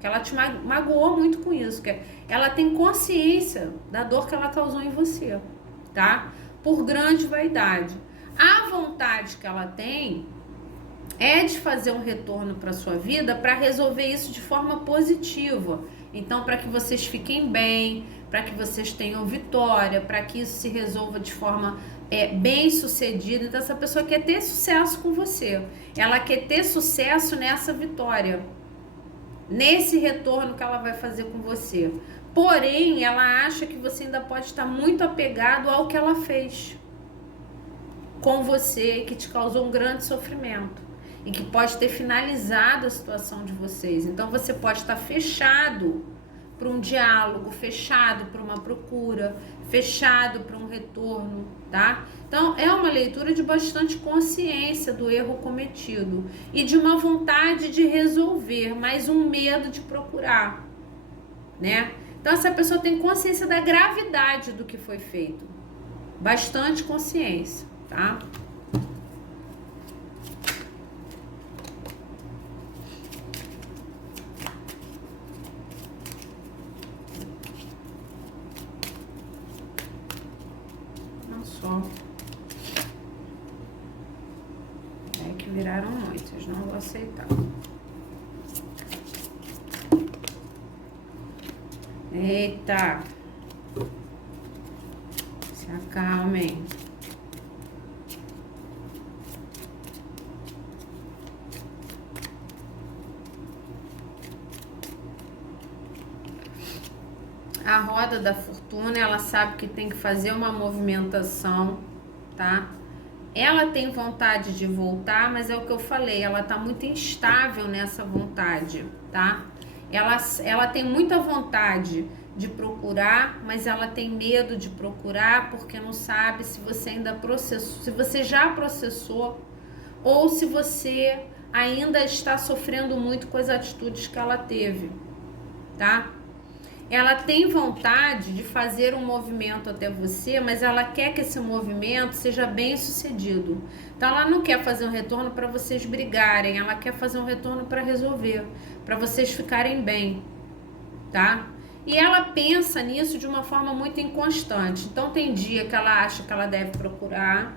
que ela te magoou muito com isso, que ela tem consciência da dor que ela causou em você, tá? Por grande vaidade. A vontade que ela tem é de fazer um retorno para sua vida para resolver isso de forma positiva. Então, para que vocês fiquem bem, para que vocês tenham vitória, para que isso se resolva de forma bem sucedida. Então, essa pessoa quer ter sucesso com você. Ela quer ter sucesso nessa vitória, nesse retorno que ela vai fazer com você. Porém, ela acha que você ainda pode estar muito apegado ao que ela fez com você, que te causou um grande sofrimento e que pode ter finalizado a situação de vocês. Então, você pode estar fechado para um diálogo, fechado para uma procura, fechado para um retorno, tá? Então, é uma leitura de bastante consciência do erro cometido e de uma vontade de resolver, mas um medo de procurar, né? Então, essa pessoa tem consciência da gravidade do que foi feito. Bastante consciência, tá? Só é que viraram muitas, não vou aceitar. Eita. Se acalmem. A roda da fortuna, ela sabe que tem que fazer uma movimentação, tá? Ela tem vontade de voltar, mas é o que eu falei, ela tá muito instável nessa vontade, tá? Ela tem muita vontade de procurar, mas ela tem medo de procurar porque não sabe se você ainda processou, se você já processou ou se você ainda está sofrendo muito com as atitudes que ela teve, tá? Ela tem vontade de fazer um movimento até você, mas ela quer que esse movimento seja bem sucedido. Então ela não quer fazer um retorno para vocês brigarem, ela quer fazer um retorno para resolver, para vocês ficarem bem, tá? E ela pensa nisso de uma forma muito inconstante. Então tem dia que ela acha que ela deve procurar,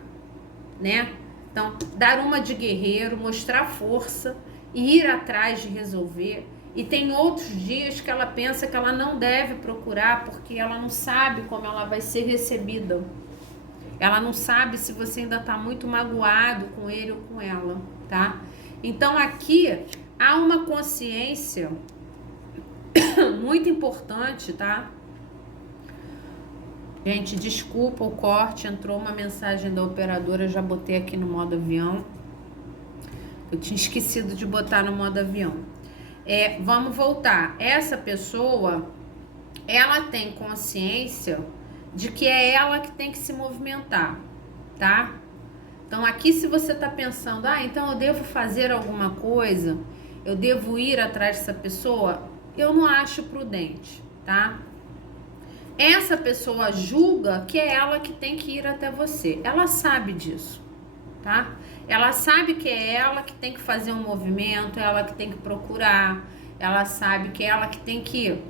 né? Então, dar uma de guerreiro, mostrar força e ir atrás de resolver. E tem outros dias que ela pensa que ela não deve procurar porque ela não sabe como ela vai ser recebida. Ela não sabe se você ainda está muito magoado com ele ou com ela, tá? Então aqui há uma consciência muito importante, tá? Gente, desculpa o corte, entrou uma mensagem da operadora, já botei aqui no modo avião. Eu tinha esquecido de botar no modo avião. Vamos voltar. Essa pessoa, ela tem consciência de que é ela que tem que se movimentar, tá? Então aqui se você tá pensando, então eu devo fazer alguma coisa, eu devo ir atrás dessa pessoa, eu não acho prudente, tá? Essa pessoa julga que é ela que tem que ir até você. Ela sabe disso, tá? Ela sabe que é ela que tem que fazer um movimento, é ela que tem que procurar, ela sabe que é ela que tem que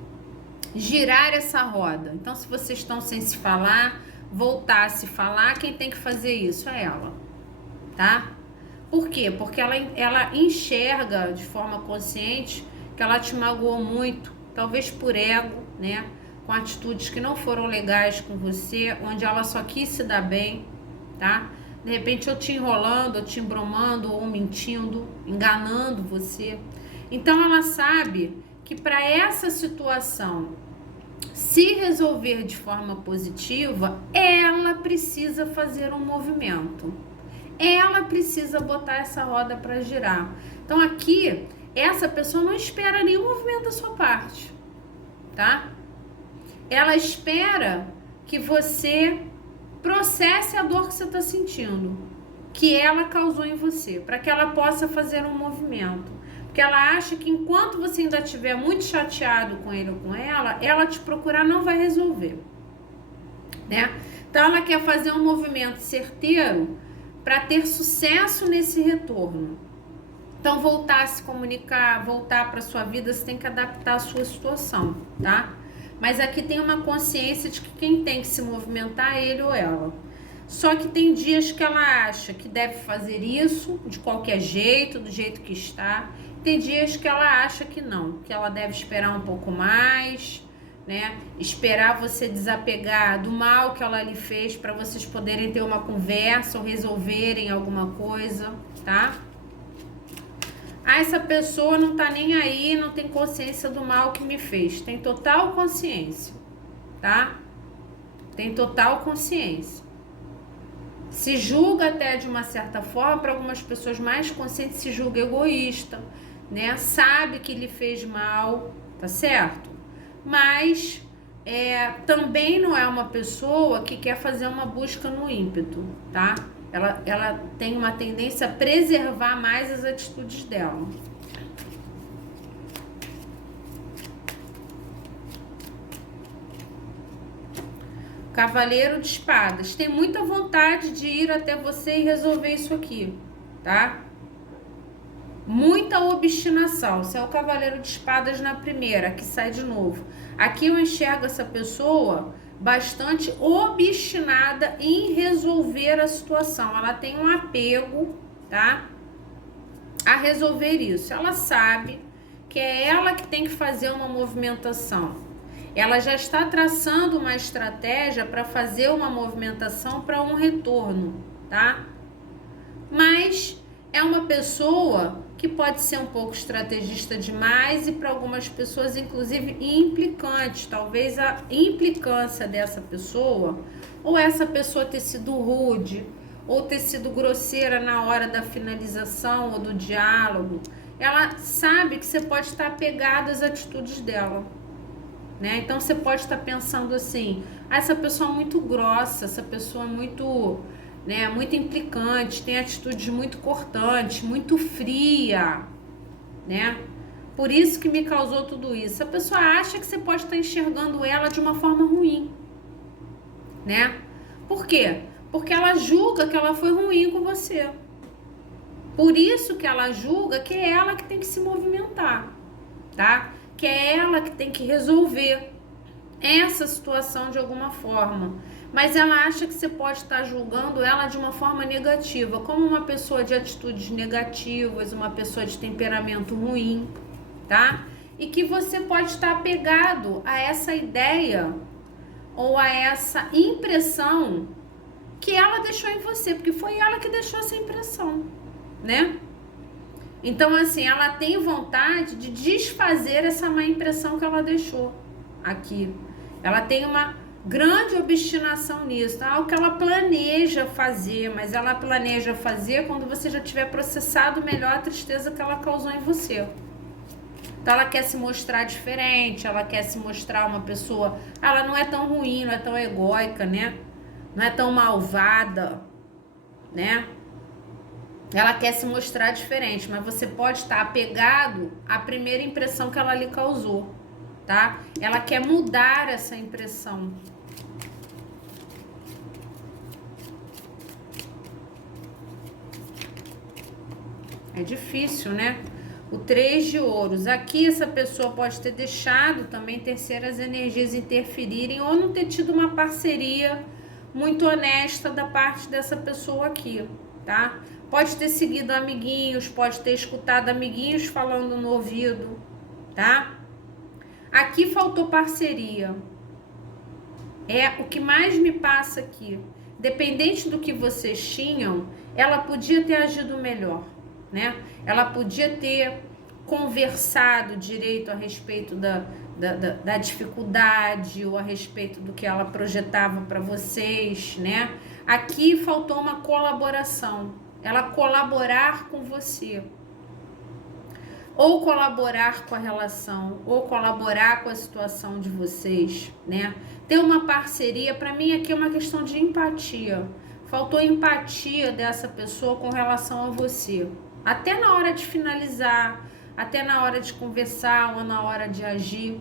girar essa roda. Então, se vocês estão sem se falar, voltar a se falar, quem tem que fazer isso é ela, tá? Por quê? Porque ela enxerga de forma consciente que ela te magoou muito, talvez por ego, né? Com atitudes que não foram legais com você, onde ela só quis se dar bem, tá? De repente, ou te enrolando, ou te embromando, ou mentindo, enganando você. Então, ela sabe que para essa situação se resolver de forma positiva, ela precisa fazer um movimento. Ela precisa botar essa roda para girar. Então, aqui, essa pessoa não espera nenhum movimento da sua parte, tá? Ela espera que você processe a dor que você está sentindo, que ela causou em você, para que ela possa fazer um movimento. Porque ela acha que enquanto você ainda estiver muito chateado com ele ou com ela te procurar não vai resolver, né? Então ela quer fazer um movimento certeiro para ter sucesso nesse retorno. Então voltar a se comunicar, voltar para sua vida, você tem que adaptar a sua situação, tá? Mas aqui tem uma consciência de que quem tem que se movimentar é ele ou ela. Só que tem dias que ela acha que deve fazer isso de qualquer jeito, do jeito que está. Tem dias que ela acha que não, que ela deve esperar um pouco mais, né? Esperar você desapegar do mal que ela lhe fez para vocês poderem ter uma conversa ou resolverem alguma coisa, tá? Essa pessoa não tá nem aí, não tem consciência do mal que me fez. Tem total consciência, tá? Tem total consciência. Se julga até de uma certa forma, para algumas pessoas mais conscientes, se julga egoísta, né? Sabe que lhe fez mal, tá certo? Mas também não é uma pessoa que quer fazer uma busca no ímpeto, tá? Ela tem uma tendência a preservar mais as atitudes dela. Cavaleiro de espadas. Tem muita vontade de ir até você e resolver isso aqui, tá? Muita obstinação. Você é o cavaleiro de espadas na primeira, que sai de novo. Aqui eu enxergo essa pessoa bastante obstinada em resolver a situação. Ela tem um apego, tá? A resolver isso. Ela sabe que é ela que tem que fazer uma movimentação. ela já está traçando uma estratégia para fazer uma movimentação para um retorno, tá? Mas é uma pessoa que pode ser um pouco estrategista demais e para algumas pessoas, inclusive, implicante. Talvez a implicância dessa pessoa, ou essa pessoa ter sido rude, ou ter sido grosseira na hora da finalização ou do diálogo, ela sabe que você pode estar apegado às atitudes dela, né? Então você pode estar pensando assim: essa pessoa é muito grossa, essa pessoa é muito, né, muito implicante, tem atitudes muito cortantes, muito fria, né? Por isso que me causou tudo isso. A pessoa acha que você pode estar enxergando ela de uma forma ruim, né? Por quê? Porque ela julga que ela foi ruim com você. Por isso que ela julga que é ela que tem que se movimentar, tá? Que é ela que tem que resolver essa situação de alguma forma. Mas ela acha que você pode estar julgando ela de uma forma negativa, como uma pessoa de atitudes negativas, uma pessoa de temperamento ruim, tá? E que você pode estar apegado a essa ideia ou a essa impressão que ela deixou em você, porque foi ela que deixou essa impressão, né? Então, assim, ela tem vontade de desfazer essa má impressão que ela deixou aqui. Ela tem uma grande obstinação nisso, tá? O que ela planeja fazer, mas ela planeja fazer quando você já tiver processado melhor a tristeza que ela causou em você. Então ela quer se mostrar diferente, ela quer se mostrar uma pessoa, ela não é tão ruim, não é tão egóica, né? Não é tão malvada, né? Ela quer se mostrar diferente, mas você pode estar apegado à primeira impressão que ela lhe causou, tá? Ela quer mudar essa impressão. É difícil, né? O 3 de ouros. Aqui essa pessoa pode ter deixado também terceiras energias interferirem ou não ter tido uma parceria muito honesta da parte dessa pessoa aqui, tá? Pode ter seguido amiguinhos, pode ter escutado amiguinhos falando no ouvido, tá? Aqui faltou parceria. É o que mais me passa aqui. Dependente do que vocês tinham, ela podia ter agido melhor, né? Ela podia ter conversado direito a respeito da dificuldade ou a respeito do que ela projetava para vocês, né? Aqui faltou uma colaboração, ela colaborar com você, ou colaborar com a relação, ou colaborar com a situação de vocês, né? Ter uma parceria, para mim aqui é uma questão de empatia. Faltou empatia dessa pessoa com relação a você, até na hora de finalizar, até na hora de conversar ou na hora de agir.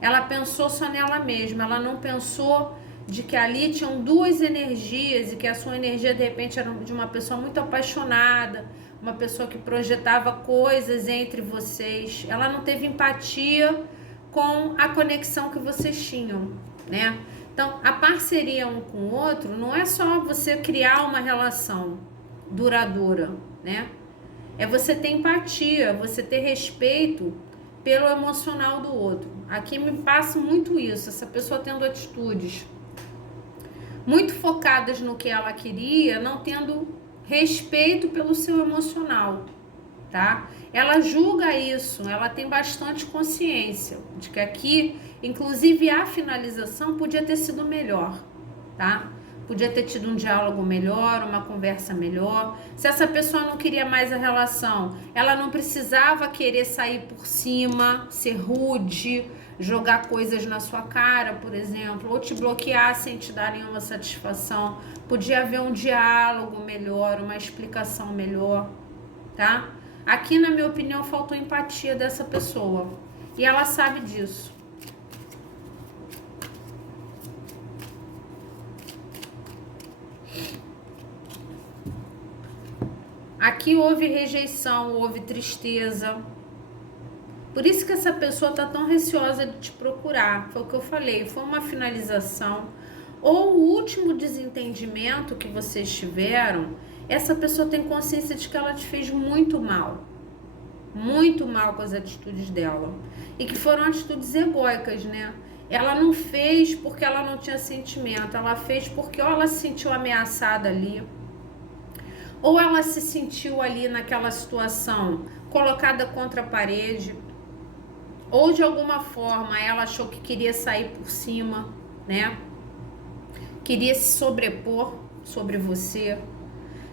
Ela pensou só nela mesma, ela não pensou de que ali tinham duas energias e que a sua energia de repente era de uma pessoa muito apaixonada, uma pessoa que projetava coisas entre vocês. Ela não teve empatia com a conexão que vocês tinham, né? Então, a parceria um com o outro não é só você criar uma relação duradoura, né? É você ter empatia, você ter respeito pelo emocional do outro. Aqui me passa muito isso, essa pessoa tendo atitudes muito focadas no que ela queria, não tendo respeito pelo seu emocional, tá? Ela julga isso, ela tem bastante consciência de que aqui, inclusive a finalização podia ter sido melhor, tá? Podia ter tido um diálogo melhor, uma conversa melhor. Se essa pessoa não queria mais a relação, ela não precisava querer sair por cima, ser rude, jogar coisas na sua cara, por exemplo, ou te bloquear sem te dar nenhuma satisfação. Podia haver um diálogo melhor, uma explicação melhor, tá? Aqui, na minha opinião, faltou empatia dessa pessoa. E ela sabe disso. Aqui houve rejeição, houve tristeza. Por isso que essa pessoa tá tão receosa de te procurar. Foi o que eu falei, foi uma finalização. Ou o último desentendimento que vocês tiveram, essa pessoa tem consciência de que ela te fez muito mal com as atitudes dela. E que foram atitudes egóicas, né? ela não fez porque ela não tinha sentimento, ela fez porque ou ela se sentiu ameaçada ali, ou ela se sentiu ali naquela situação colocada contra a parede, ou de alguma forma ela achou que queria sair por cima, né? Queria se sobrepor sobre você,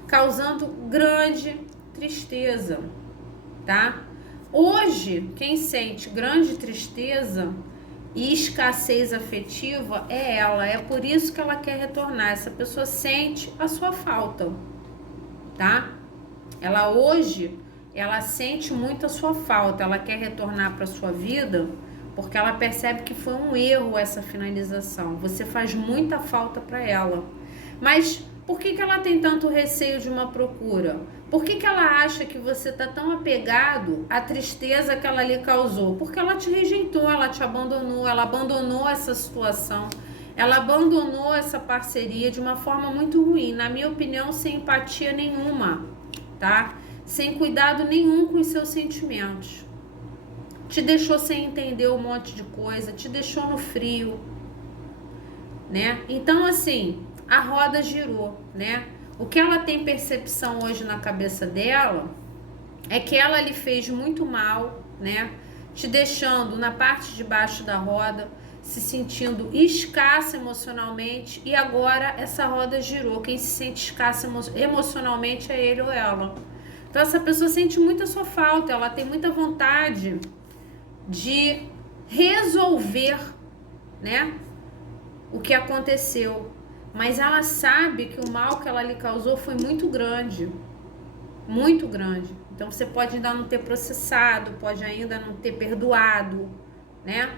causando grande tristeza, tá? Hoje, quem sente grande tristeza e escassez afetiva é ela, é por isso que ela quer retornar. Essa pessoa sente a sua falta, tá? Ela hoje, ela sente muito a sua falta, ela quer retornar para sua vida porque ela percebe que foi um erro essa finalização. Você faz muita falta para ela. Mas por que ela tem tanto receio de uma procura? Por que ela acha que você está tão apegado à tristeza que ela lhe causou? Porque ela te rejeitou, ela te abandonou, ela abandonou essa situação, ela abandonou essa parceria de uma forma muito ruim, na minha opinião, sem empatia nenhuma, tá? Sem cuidado nenhum com os seus sentimentos. Te deixou sem entender um monte de coisa, te deixou no frio, né? Então, assim, a roda girou, né? O que ela tem percepção hoje na cabeça dela é que ela lhe fez muito mal, né? Te deixando na parte de baixo da roda, se sentindo escassa emocionalmente, e agora essa roda girou. Quem se sente escassa emocionalmente é ele ou ela. Então essa pessoa sente muito a sua falta, ela tem muita vontade de resolver, né, o que aconteceu, mas ela sabe que o mal que ela lhe causou foi muito grande, muito grande. Então você pode ainda não ter processado, pode ainda não ter perdoado, né?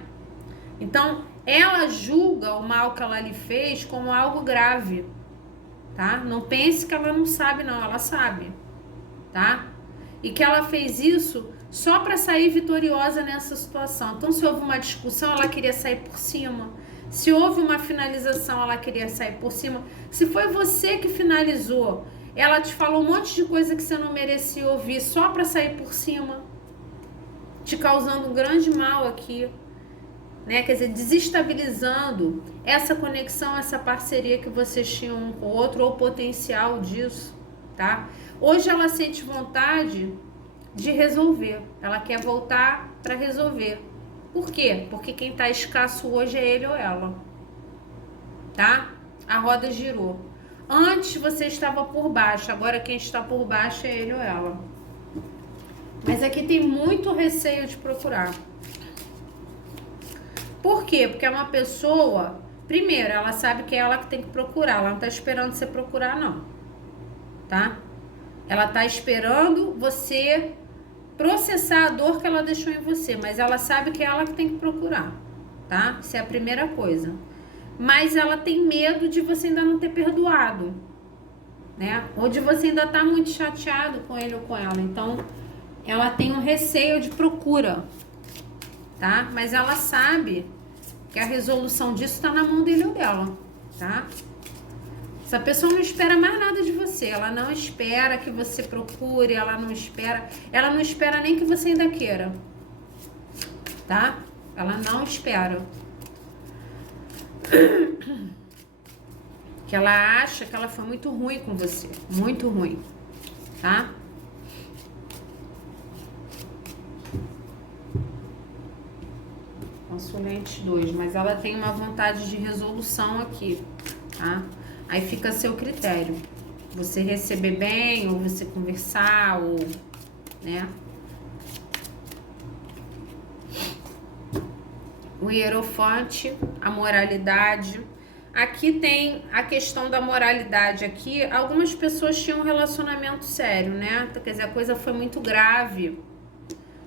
Então ela julga o mal que ela lhe fez como algo grave, tá? Não pense que ela não sabe, não, ela sabe, tá? E que ela fez isso só para sair vitoriosa nessa situação. Então, se houve uma discussão, ela queria sair por cima. Se houve uma finalização, ela queria sair por cima. Se foi você que finalizou, ela te falou um monte de coisa que você não merecia ouvir só para sair por cima, te causando um grande mal aqui, né? Quer dizer, desestabilizando essa conexão, essa parceria que vocês tinham um com o outro, ou o potencial disso, tá? Hoje ela sente vontade de resolver, ela quer voltar para resolver. Por quê? Porque quem tá escasso hoje é ele ou ela, tá? A roda girou. Antes você estava por baixo, agora quem está por baixo é ele ou ela. Mas aqui tem muito receio de procurar. Por quê? Porque é uma pessoa, primeiro, ela sabe que é ela que tem que procurar, ela não tá esperando você procurar, não, tá? Ela tá esperando você processar a dor que ela deixou em você, mas ela sabe que é ela que tem que procurar, tá? Isso é a primeira coisa. Mas ela tem medo de você ainda não ter perdoado, né? Ou de você ainda tá muito chateado com ele ou com ela. Então, ela tem um receio de procura, tá? Mas ela sabe que a resolução disso tá na mão dele ou dela, tá? Essa pessoa não espera mais nada de você, ela não espera que você procure, ela não espera nem que você ainda queira, tá? Ela não espera. Que ela acha que ela foi muito ruim com você, muito ruim, tá? Consulente 2, mas ela tem uma vontade de resolução aqui, tá? Aí fica a seu critério. Você receber bem, ou você conversar, ou, né? O Hierofante, a moralidade. Aqui tem a questão da moralidade aqui. Algumas pessoas tinham um relacionamento sério, né? Quer dizer, a coisa foi muito grave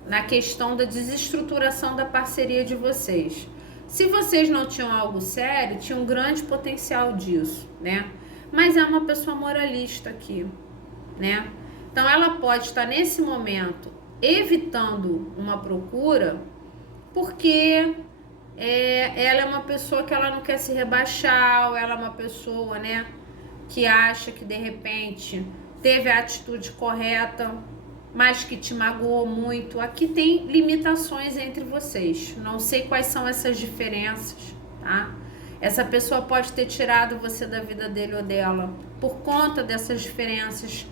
na questão da desestruturação da parceria de vocês. Se vocês não tinham algo sério, tinha um grande potencial disso, né? Mas é uma pessoa moralista aqui, né? Então ela pode estar nesse momento evitando uma procura porque ela é uma pessoa que ela não quer se rebaixar, ou ela é uma pessoa, né, que acha que de repente teve a atitude correta, mas que te magoou muito. Aqui tem limitações entre vocês. Não sei quais são essas diferenças, tá? Essa pessoa pode ter tirado você da vida dele ou dela por conta dessas diferenças,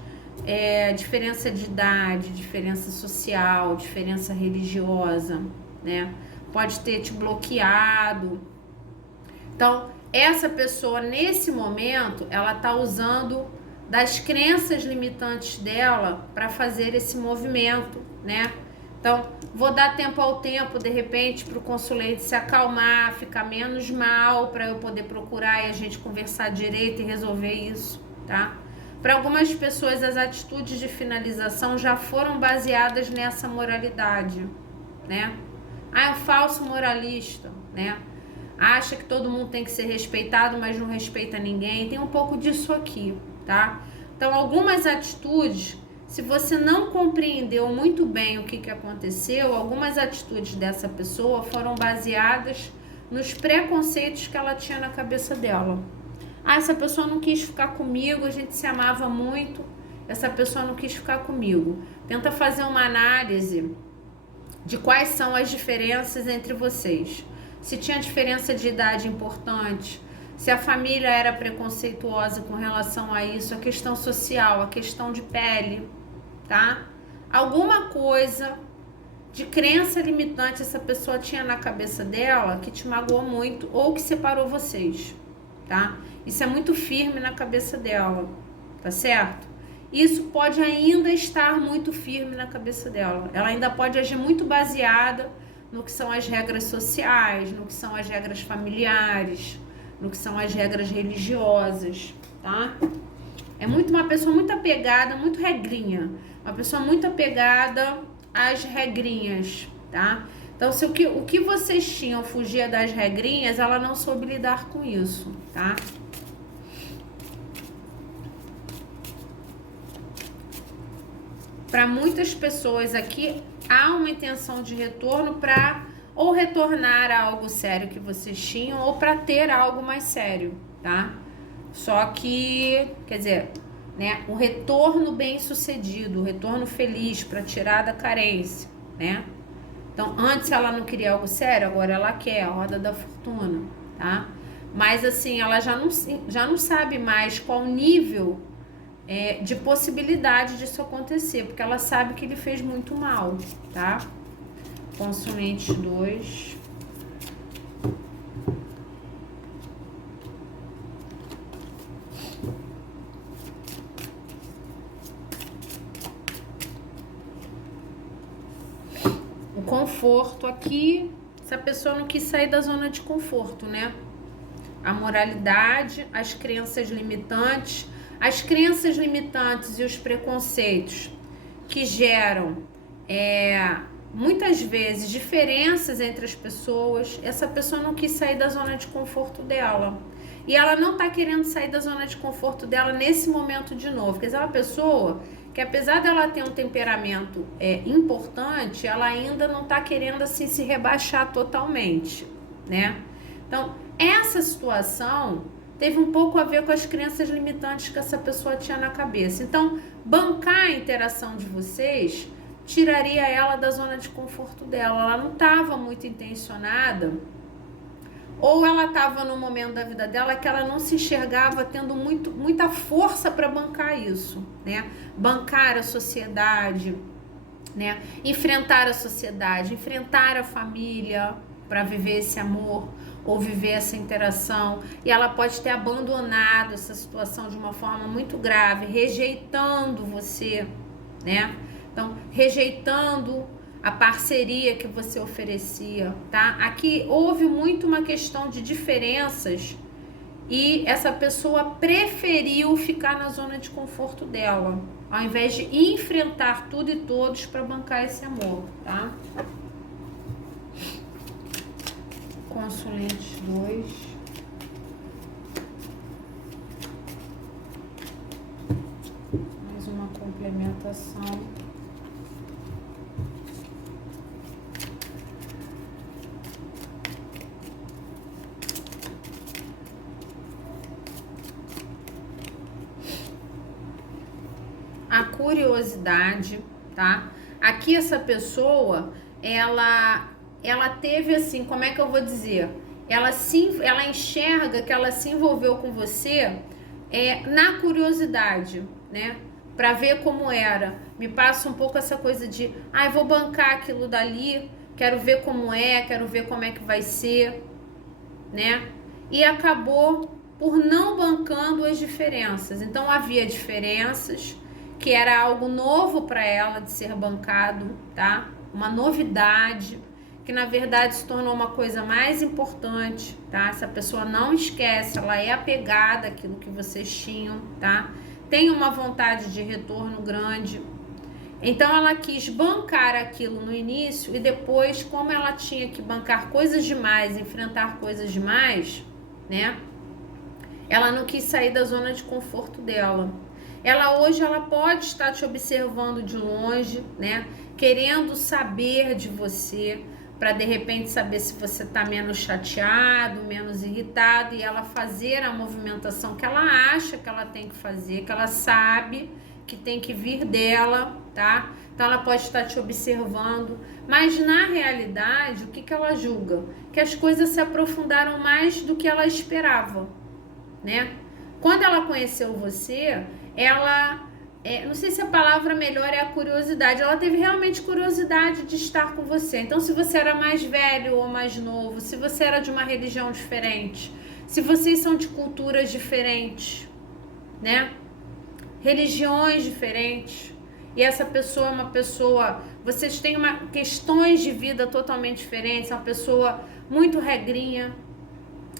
diferença de idade, diferença social, diferença religiosa, né? Pode ter te bloqueado. Então, essa pessoa, nesse momento, ela tá usando das crenças limitantes dela para fazer esse movimento, né? Então, vou dar tempo ao tempo, de repente, para o consulente se acalmar, ficar menos mal, para eu poder procurar e a gente conversar direito e resolver isso, tá? Para algumas pessoas, as atitudes de finalização já foram baseadas nessa moralidade, né? Ah, é um falso moralista, né? Acha que todo mundo tem que ser respeitado, mas não respeita ninguém. Tem um pouco disso aqui, tá? Então, algumas atitudes, se você não compreendeu muito bem o que aconteceu, algumas atitudes dessa pessoa foram baseadas nos preconceitos que ela tinha na cabeça dela. Ah, essa pessoa não quis ficar comigo, a gente se amava muito, essa pessoa não quis ficar comigo. Tenta fazer uma análise de quais são as diferenças entre vocês. Se tinha diferença de idade importante, se a família era preconceituosa com relação a isso, a questão social, a questão de pele, tá? Alguma coisa de crença limitante essa pessoa tinha na cabeça dela que te magoou muito ou que separou vocês, tá? Isso é muito firme na cabeça dela, tá certo? Isso pode ainda estar muito firme na cabeça dela. Ela ainda pode agir muito baseada no que são as regras sociais, no que são as regras familiares, no que são as regras religiosas, tá? É uma pessoa muito apegada, muito regrinha. Uma pessoa muito apegada às regrinhas, tá? Então, se o que vocês tinham fugia das regrinhas, ela não soube lidar com isso, tá? Para muitas pessoas aqui, há uma intenção de retorno para ou retornar a algo sério que vocês tinham ou para ter algo mais sério, tá? Só que, quer dizer, né, o retorno bem sucedido, o retorno feliz para tirar da carência, né? Então, antes ela não queria algo sério, agora ela quer, a roda da fortuna, tá? Mas assim, ela já não sabe mais qual nível de possibilidade disso acontecer, porque ela sabe que ele fez muito mal, tá? Consulente 2. O conforto aqui, essa pessoa não quis sair da zona de conforto, né? A moralidade, as crenças limitantes e os preconceitos que geram muitas vezes diferenças entre as pessoas. Essa pessoa não quis sair da zona de conforto dela. E ela não tá querendo sair da zona de conforto dela nesse momento de novo. Quer dizer, é uma pessoa que, apesar dela ter um temperamento importante, ela ainda não tá querendo assim se rebaixar totalmente, né? Então, essa situação teve um pouco a ver com as crenças limitantes que essa pessoa tinha na cabeça. Então, bancar a interação de vocês tiraria ela da zona de conforto dela. Ela não estava muito intencionada, ou ela estava num momento da vida dela que ela não se enxergava tendo muita força para bancar isso, né? Bancar a sociedade, né? Enfrentar a sociedade, enfrentar a família para viver esse amor ou viver essa interação. E ela pode ter abandonado essa situação de uma forma muito grave, rejeitando você, né? Então, rejeitando a parceria que você oferecia, tá? Aqui houve muito uma questão de diferenças e essa pessoa preferiu ficar na zona de conforto dela, ao invés de enfrentar tudo e todos para bancar esse amor, tá? Consulente 2. Mais uma complementação. A curiosidade, tá? Aqui essa pessoa, ela teve assim, como é que eu vou dizer? Ela enxerga que ela se envolveu com você na curiosidade, né? Para ver como era. Me passa um pouco essa coisa de, eu vou bancar aquilo dali, quero ver como quero ver como é que vai ser, né? E acabou por não bancando as diferenças. Então havia diferenças, que era algo novo para ela de ser bancado, tá? Uma novidade, que na verdade se tornou uma coisa mais importante, tá? Essa pessoa não esquece, ela é apegada àquilo que vocês tinham, tá? Tem uma vontade de retorno grande. Então ela quis bancar aquilo no início e depois, como ela tinha que bancar coisas demais, enfrentar coisas demais, né? Ela não quis sair da zona de conforto dela. Hoje ela pode estar te observando de longe, né? Querendo saber de você, para de repente saber se você está menos chateado, menos irritado, e ela fazer a movimentação que ela acha que ela tem que fazer, que ela sabe que tem que vir dela, tá? Então ela pode estar te observando, mas na realidade, o que ela julga? Que as coisas se aprofundaram mais do que ela esperava, né? Quando ela conheceu você, não sei se a palavra melhor é a curiosidade, ela teve realmente curiosidade de estar com você. Então, se você era mais velho ou mais novo, se você era de uma religião diferente, se vocês são de culturas diferentes, né? Religiões diferentes, e essa pessoa é uma pessoa, vocês têm questões de vida totalmente diferentes, é uma pessoa muito regrinha.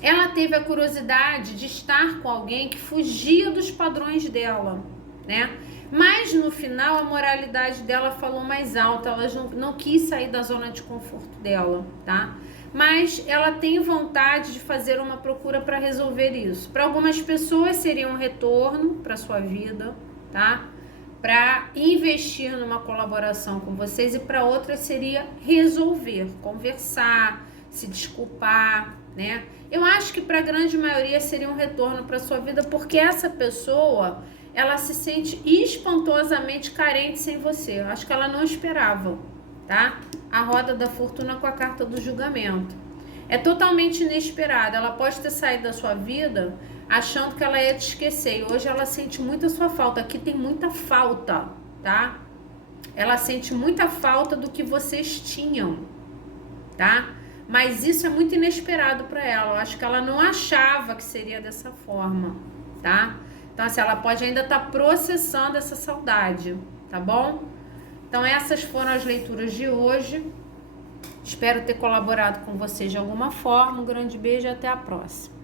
Ela teve a curiosidade de estar com alguém que fugia dos padrões dela, né? Mas no final a moralidade dela falou mais alto, ela não quis sair da zona de conforto dela, tá? Mas ela tem vontade de fazer uma procura para resolver isso. Para algumas pessoas seria um retorno para sua vida, tá? Para investir numa colaboração com vocês, e para outras seria resolver, conversar, se desculpar, né? Eu acho que para a grande maioria seria um retorno para sua vida, porque essa pessoa, ela se sente espantosamente carente sem você. Eu acho que ela não esperava, tá? A roda da fortuna com a carta do julgamento. É totalmente inesperada. Ela pode ter saído da sua vida achando que ela ia te esquecer. E hoje ela sente muita sua falta. Aqui tem muita falta, tá? Ela sente muita falta do que vocês tinham, tá? Mas isso é muito inesperado para ela. Eu acho que ela não achava que seria dessa forma, tá? Então, assim, ela pode ainda estar processando essa saudade, tá bom? Então, essas foram as leituras de hoje. Espero ter colaborado com vocês de alguma forma. Um grande beijo e até a próxima.